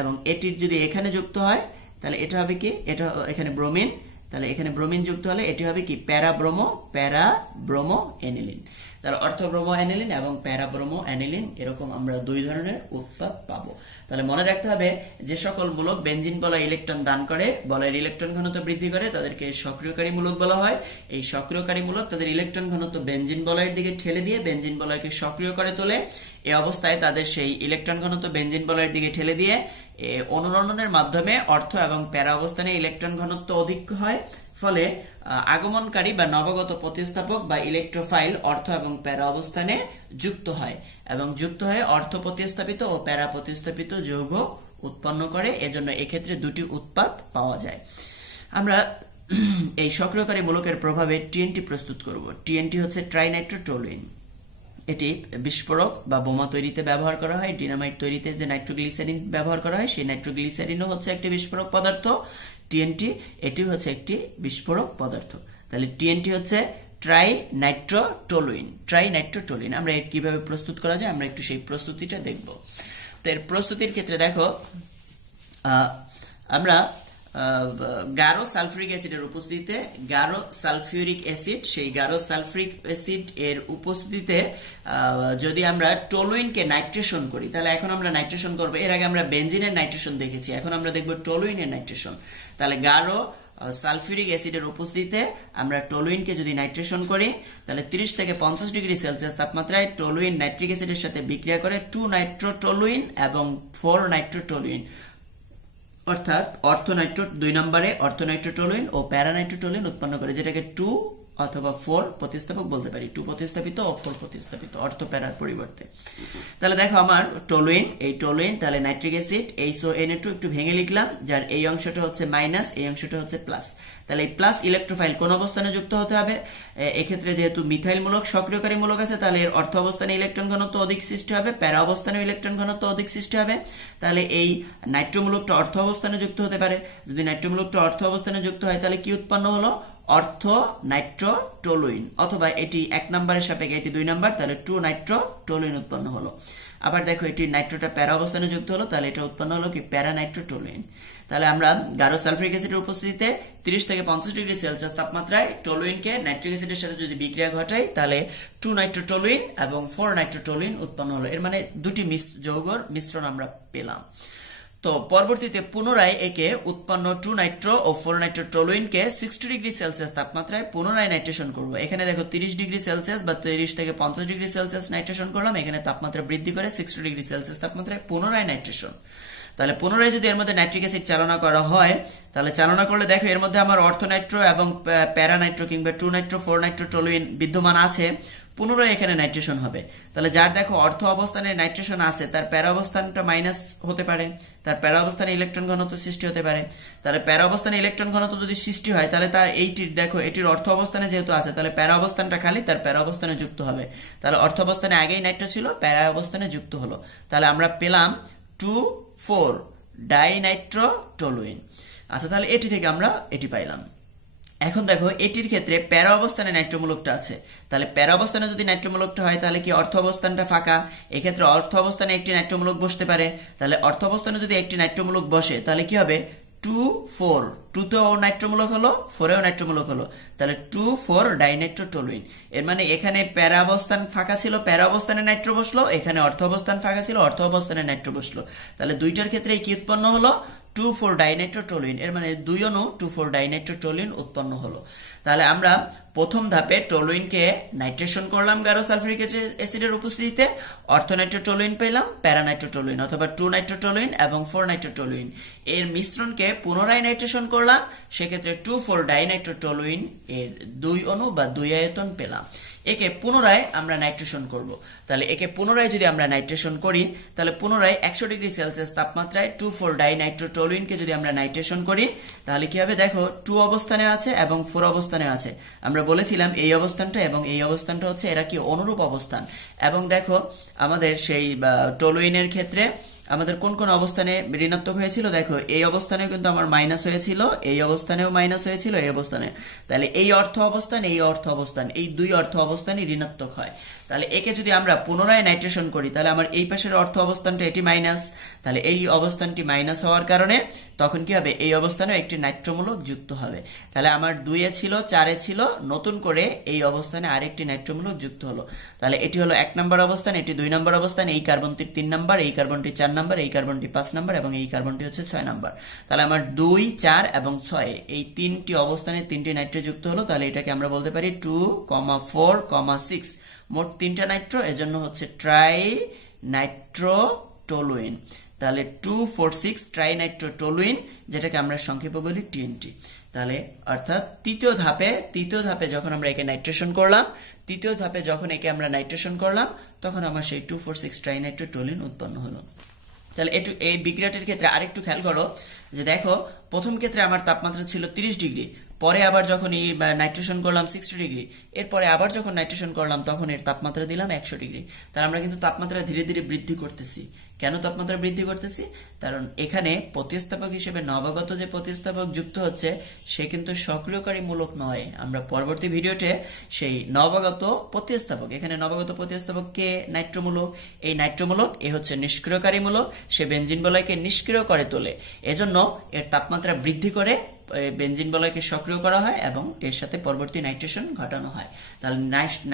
এবং এটির যদি এখানে যুক্ত হয় তাহলে এটা হবে কি, এটা এখানে ব্রোমিন, তাহলে এখানে ব্রোমিন যুক্ত হলে এটি হবে কি প্যারা ব্রোমো এনিলিন। তাহলে অর্থ ব্রোমো অ্যানিলিন এবং প্যারা ব্রোমো অ্যানিলিন, এরকম আমরা দুই ধরনের উৎপাদ পাবো। তাহলে মনে রাখতে হবে যে সকল মূলক বেনজিন বলয় ইলেকট্রন দান করে, বলয়ের ইলেকট্রন ঘনত্ব বৃদ্ধি করে, তাদেরকে সক্রিয়কারী মূলক বলা হয়। এই সক্রিয়কারী মূলক তাদের ইলেকট্রন ঘনত্ব বেনজিন বলয়ের দিকে ঠেলে দিয়ে বেনজিন বলয়কে সক্রিয় করে তোলে। এই অবস্থায় তাদের সেই ইলেকট্রন ঘনত্ব বেনজিন বলয়ের দিকে ঠেলে দিয়ে অনুরণনের মাধ্যমে অর্থ এবং প্যারা অবস্থানে ইলেকট্রন ঘনত্ব অধিক হয়, ফলে আগমনকারী বা নবাগত প্রতিস্থাপক বা ইলেকট্রোফাইল অর্থ এবং প্যারা অবস্থানে যুক্ত হয় এবং যুক্ত হয়ে অর্থ প্রতিস্থাপিত ও প্যারা প্রতিস্থাপিত যৌগ উৎপন্ন করে। এজন্য এক্ষেত্রে দুটি উৎপাদ পাওয়া যায়। আমরা এই সক্রিয়কারী মূলকের প্রভাবে টিএনটি প্রস্তুত করব। টিএনটি হচ্ছে ট্রাইনাইট্রোটলুইন। এটি বিস্ফোরক বা বোমা তৈরিতে ব্যবহার করা হয়। ডিনামাইট তৈরিতে যে নাইট্রোগ্লিসারিন ব্যবহার করা হয় সেই নাইট্রোগ্লিসারিনও হচ্ছে একটি বিস্ফোরক পদার্থ। টিএনটি এটি হচ্ছে একটি বিস্ফোরক পদার্থ। তাহলে টিএনটি হচ্ছে ট্রাইনাইট্রোটলুইন। আমরা এর কিভাবে প্রস্তুত করা যায় আমরা একটু সেই প্রস্তুতিটা দেখব। তো এর প্রস্তুতির ক্ষেত্রে দেখো আমরা গাঢ় সালফিউরিক অ্যাসিডের উপস্থিতিতে গাঢ় সালফিউরিক অ্যাসিড, সেই গাঢ় সালফিউরিক অ্যাসিড এর উপস্থিতিতে যদি আমরা টলুইনকে নাইট্রেশন করি, তাহলে এখন আমরা নাইট্রেশন করব। এর আগে আমরা বেনজিনের নাইট্রেশন দেখেছি, এখন আমরা দেখব টলুইনের নাইট্রেশন। তাহলে গাঢ় সালফিউরিক অ্যাসিডের উপস্থিতিতে আমরা টলুইনকে যদি নাইট্রেশন করি তাহলে 30 থেকে 50 ডিগ্রি সেলসিয়াস তাপমাত্রায় টলুইন নাইট্রিক অ্যাসিডের সাথে বিক্রিয়া করে 2 নাইট্রোটলুইন এবং 4 নাইট্রোটলুইন, অর্থাৎ অর্থনাইট্রো 2 নম্বরে অর্থনাইট্রোটলুইন ও প্যারানাইট্রোটলুইন উৎপন্ন করে, যেটাকে 2 অথবা 4 প্রতিস্থাপক বলতে পারি। 2 প্রতিস্থাপিত ও 4 প্রতিস্থাপিত অর্থ প্যারার পরিবর্তে। তাহলে দেখো আমার টলুইন, এই টলুইন তাহলে নাইট্রিক অ্যাসিড HONA2 একটু ভেঙে লিখলাম, যার এই অংশটা হচ্ছে মাইনাস, এই অংশটা হচ্ছে প্লাস। তাহলে এই প্লাস ইলেকট্রোফাইল কোন অবস্থানে যুক্ত হতে হবে? এক্ষেত্রে যেহেতু মিথাইল মূলক সক্রিয়কারী মূলক আছে তাহলে এর অর্থ অবস্থানে ইলেকট্রন ঘনত্ব অধিক সৃষ্টি হবে, প্যারা অবস্থানে ইলেকট্রন ঘনত্ব অধিক সৃষ্টি হবে। তাহলে এই নাইট্রো মূলকটা অর্থ অবস্থানে যুক্ত হতে পারে। যদি নাইট্রো মূলকটা অর্থ অবস্থানে যুক্ত হয় তাহলে কি উৎপন্ন হলো? অর্থ নাইট্রোটলুইন, অথবা এটি 1 নম্বরের সাপেক্ষে এটি 2 নম্বর, তাহলে 2 নাইট্রোটলুইন উৎপন্ন হলো। আবার দেখো এটি নাইট্রোটা প্যারা অবস্থানে যুক্ত হলো, তাহলে এটা উৎপন্ন হলো কি প্যারা নাইট্রোটলুইন। তাহলে আমরা গাঢ় সালফিউরিক অ্যাসিডের উপস্থিতিতে 30 থেকে 50 ডিগ্রি সেলসিয়াস তাপমাত্রায় টলুইনকে নাইট্রিক অ্যাসিডের সাথে যদি বিক্রিয়া ঘটাই তাহলে 2 নাইট্রোটলুইন এবং 4 নাইট্রোটলুইন উৎপন্ন হলো। এর মানে দুটি যৌগের মিশ্রণ আমরা পেলাম। তো পরবর্তীতে পুনরায় একে উৎপন্ন 2 নাইট্রো ও 4 নাইট্রোটলুইনকে 60 ডিগ্রি সেলসিয়াস তাপমাত্রায় পুনরায় নাইট্রেশন করব। এখানে দেখো 30 ডিগ্রি সেলসিয়াস বা 30 থেকে 50 ডিগ্রি সেলসিয়াস নাইট্রেশন করলাম, এখানে তাপমাত্রা বৃদ্ধি করে 60 ডিগ্রি সেলসিয়াস তাপমাত্রায় পুনরায় নাইট্রেশন। তাহলে পুনরায় যদি এর মধ্যে নাইট্রিক অ্যাসিড চালনা করা হয় তাহলে চালনা করলে দেখো এর মধ্যে আমার অর্থনাইট্রো এবং প্যারানাইট্রো কিংবা 2 নাইট্রো 4 নাইট্রোটলুইন বিদ্যমান আছে। পুনরায় এখানে নাইট্রেশন হবে। তাহলে যার দেখো অর্থ অবস্থানে নাইট্রেশন আছে তার প্যারা অবস্থানটা মাইনাস হতে পারে, তার প্যারা অবস্থানে ইলেকট্রন ঘনত্ব সৃষ্টি হতে পারে। তাহলে প্যারা অবস্থানে ইলেকট্রন ঘনত্ব যদি সৃষ্টি হয় তাহলে তার এইটির দেখো এটির অর্থ অবস্থানে যেহেতু আছে তাহলে প্যারা অবস্থানটা খালি, তার প্যারা অবস্থানে যুক্ত হবে। তাহলে অর্থ অবস্থানে আগেই নাইট্রো ছিল, প্যারা অবস্থানে যুক্ত হলো। তাহলে আমরা পেলাম 2,4 ডাইনাইট্রোটলুইন। আচ্ছা, তাহলে এটি থেকে আমরা এটি পাইলাম। এখন দেখো এটির ক্ষেত্রে প্যারা অবস্থানে নাইট্রোমূলকটা আছে, তাহলে প্যারা অবস্থানে যদি নাইট্রোমূলকটা হয় তাহলে কি অর্থ অবস্থানটা ফাঁকা, এক্ষেত্রে অর্থ অবস্থানে একটি নাইট্রোমূলক বসতে পারে। তাহলে অর্থ অবস্থানে যদি একটি নাইট্রোমূলক বসে তাহলে কি হবে 2,4, 2তেও নাইট্রোমূলক হলো, 4এও নাইট্রোমূলক হলো, তাহলে 2,4 ডাইনাইট্রোটলুইন। এর মানে এখানে প্যারা অবস্থান ফাঁকা ছিল, প্যারা অবস্থানে নাইট্রো বসলো, এখানে অর্থ অবস্থান ফাঁকা ছিল, অর্থ অবস্থানে নাইট্রো বসলো। তাহলে দুইটার ক্ষেত্রেই কি উৎপন্ন হলো 2,4 ডাইনাইট্রোটলুইন। এর মানে 2 অণু 2,4 ডাইনাইট্রোটলুইন উৎপন্ন হলো। তাহলে আমরা প্রথম ধাপে টলুইনকে নাইট্রেশন করলাম গাঢ় সালফিউরিক অ্যাসিডের উপস্থিতিতে, অর্থনাইট্রোটলুইন পেলাম, প্যারানাইট্রোটলুইন অথবা 2 নাইট্রোটলুইন এবং 4 নাইট্রোটলুইন। এর মিশ্রণকে পুনরায় নাইট্রেশন করলাম, সেক্ষেত্রে 2,4 ডাইনাইট্রোটলুইন এর 2 অণু বা 2 আয়তন পেলাম। একে পুনরায় আমরা নাইট্রেশন করব। তাহলে একে পুনরায় যদি আমরা নাইট্রেশন করি তাহলে পুনরায় 100 ডিগ্রি সেলসিয়াস তাপমাত্রায় 2,4 ডাইনাইট্রোটলুইনকে যদি আমরা নাইট্রেশন করি তাহলে কি হবে, দেখো 2 অবস্থানে আছে এবং 4 অবস্থানে আছে। আমরা বলেছিলাম এই অবস্থানটা এবং এই অবস্থানটা হচ্ছে এরা কি অনুরূপ অবস্থান। এবং দেখো আমাদের সেই টলুইনের ক্ষেত্রে আমাদের কোন কোন অবস্থানে ঋণাত্মক হয়েছিল, দেখো এই অবস্থানেও কিন্তু আমার মাইনাস হয়েছিল, এই অবস্থানেও মাইনাস হয়েছিল, এই অবস্থানে। তাহলে এই অর্থ অবস্থান, এই অর্থ অবস্থান, এই দুই অর্থ অবস্থানই ঋণাত্মক হয়। তাহলে একে যদি আমরা পুনরায় নাইট্রেশন করি তাহলে আমার এই পাশের অর্থ অবস্থানটা এটি মাইনাস, তাহলে এই অবস্থানটি মাইনাস হওয়ার কারণে তখন কি হবে, এই অবস্থানেও একটি নাইট্রোমূলক যুক্ত হবে। তাহলে আমার 2 ছিল, 4 ছিল, নতুন করে এই অবস্থানে আরেকটি নাইট্রোমূলক যুক্ত হলো। তাহলে এটি হলো 1 নম্বর অবস্থান, এটি 2 নম্বর অবস্থান, এই কার্বনটি 3 নম্বর, এই কার্বনটি 4 নম্বর, এই কার্বনটি 5 নম্বর এবং এই কার্বনটি হচ্ছে 6 নম্বর। তাহলে আমার 2, 4 এবং 6 এই তিনটি অবস্থানে 3টি নাইট্রো যুক্ত হলো। তাহলে এটাকে আমরা বলতে পারি 2, 4, 6, মোট 3টা নাইট্রো, এজন্য হচ্ছে ট্রাই নাইট্রোটলুইন। তাহলে 2, 4, 6 ট্রাই নাইট্রোটলুইন, যেটাকে আমরা সংক্ষেপে বলি TNT। তাহলে অর্থাৎ তৃতীয় ধাপে যখন আমরা একে নাইট্রেশন করলাম, তখন আমার সেই 2, 4, 6 ট্রাই নাইট্রোটলুইন উৎপন্ন হলো। তাহলে এই বিক্রিয়াটির ক্ষেত্রে আরেকটু খেয়াল করো যে দেখো প্রথম ক্ষেত্রে আমার তাপমাত্রা ছিল 30 ডিগ্রি, পরে আবার যখন এই নাইট্রেশন করলাম 60 ডিগ্রি, এরপরে আবার যখন নাইট্রেশন করলাম তখন এর তাপমাত্রা দিলাম 100 ডিগ্রি। তাহলে আমরা কিন্তু তাপমাত্রা ধীরে ধীরে বৃদ্ধি করতেছি। কেন তাপমাত্রা বৃদ্ধি করতেছি? কারণ এখানে প্রতিস্থাপক হিসেবে নবাগত যে প্রতিস্থাপক যুক্ত হচ্ছে সে কিন্তু সক্রিয়কারী মূলক নয়। আমরা পরবর্তী ভিডিওতে সেই নবাগত প্রতিস্থাপক, এখানে নবাগত প্রতিস্থাপক কে নাইট্রোমূলক, এই নাইট্রোমূলক এ হচ্ছে নিষ্ক্রিয়কারী মূলক, সে বেনজিন বলয়কে নিষ্ক্রিয় করে তোলে, এজন্য এর তাপমাত্রা বৃদ্ধি করে বেনজিন বলয়কে সক্রিয় করা হয় এবং এর সাথে পরবর্তী নাইট্রেশন ঘটানো হয়। তাহলে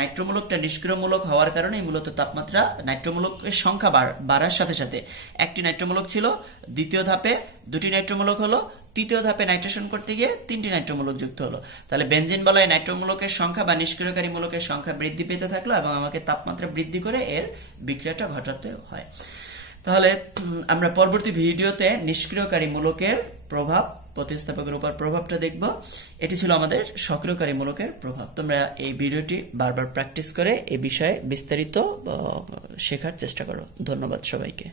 নাইট্রোমূলকটা নিষ্ক্রিয়মূলক হওয়ার কারণে মূলত তাপমাত্রা নাইট্রোমূলকের সংখ্যা বাড়ার সাথে সাথে, একটি নাইট্রোমূলক ছিল, দ্বিতীয় ধাপে 2টি নাইট্রোমূলক হলো, তৃতীয় ধাপে নাইট্রেশন করতে গিয়ে 3টি নাইট্রোমূলক যুক্ত হলো। তাহলে বেনজিন বলয়ে নাইট্রোমূলকের সংখ্যা বা নিষ্ক্রিয়কারী মূলকের সংখ্যা বৃদ্ধি পেতে থাকলো এবং আমাকে তাপমাত্রা বৃদ্ধি করে এর বিক্রিয়াটা ঘটাতে হয়। তাহলে আমরা পরবর্তী ভিডিওতে নিষ্ক্রিয়কারী মূলকের প্রভাব, প্রতিস্থাপকের উপর প্রভাবটা দেখব। এটি ছিল আমাদের সক্রিয়কারী মূলকের প্রভাব। তোমরা এই ভিডিওটি বারবার প্র্যাকটিস করে এই বিষয়ে বিস্তারিত শেখার চেষ্টা করো। ধন্যবাদ সবাইকে।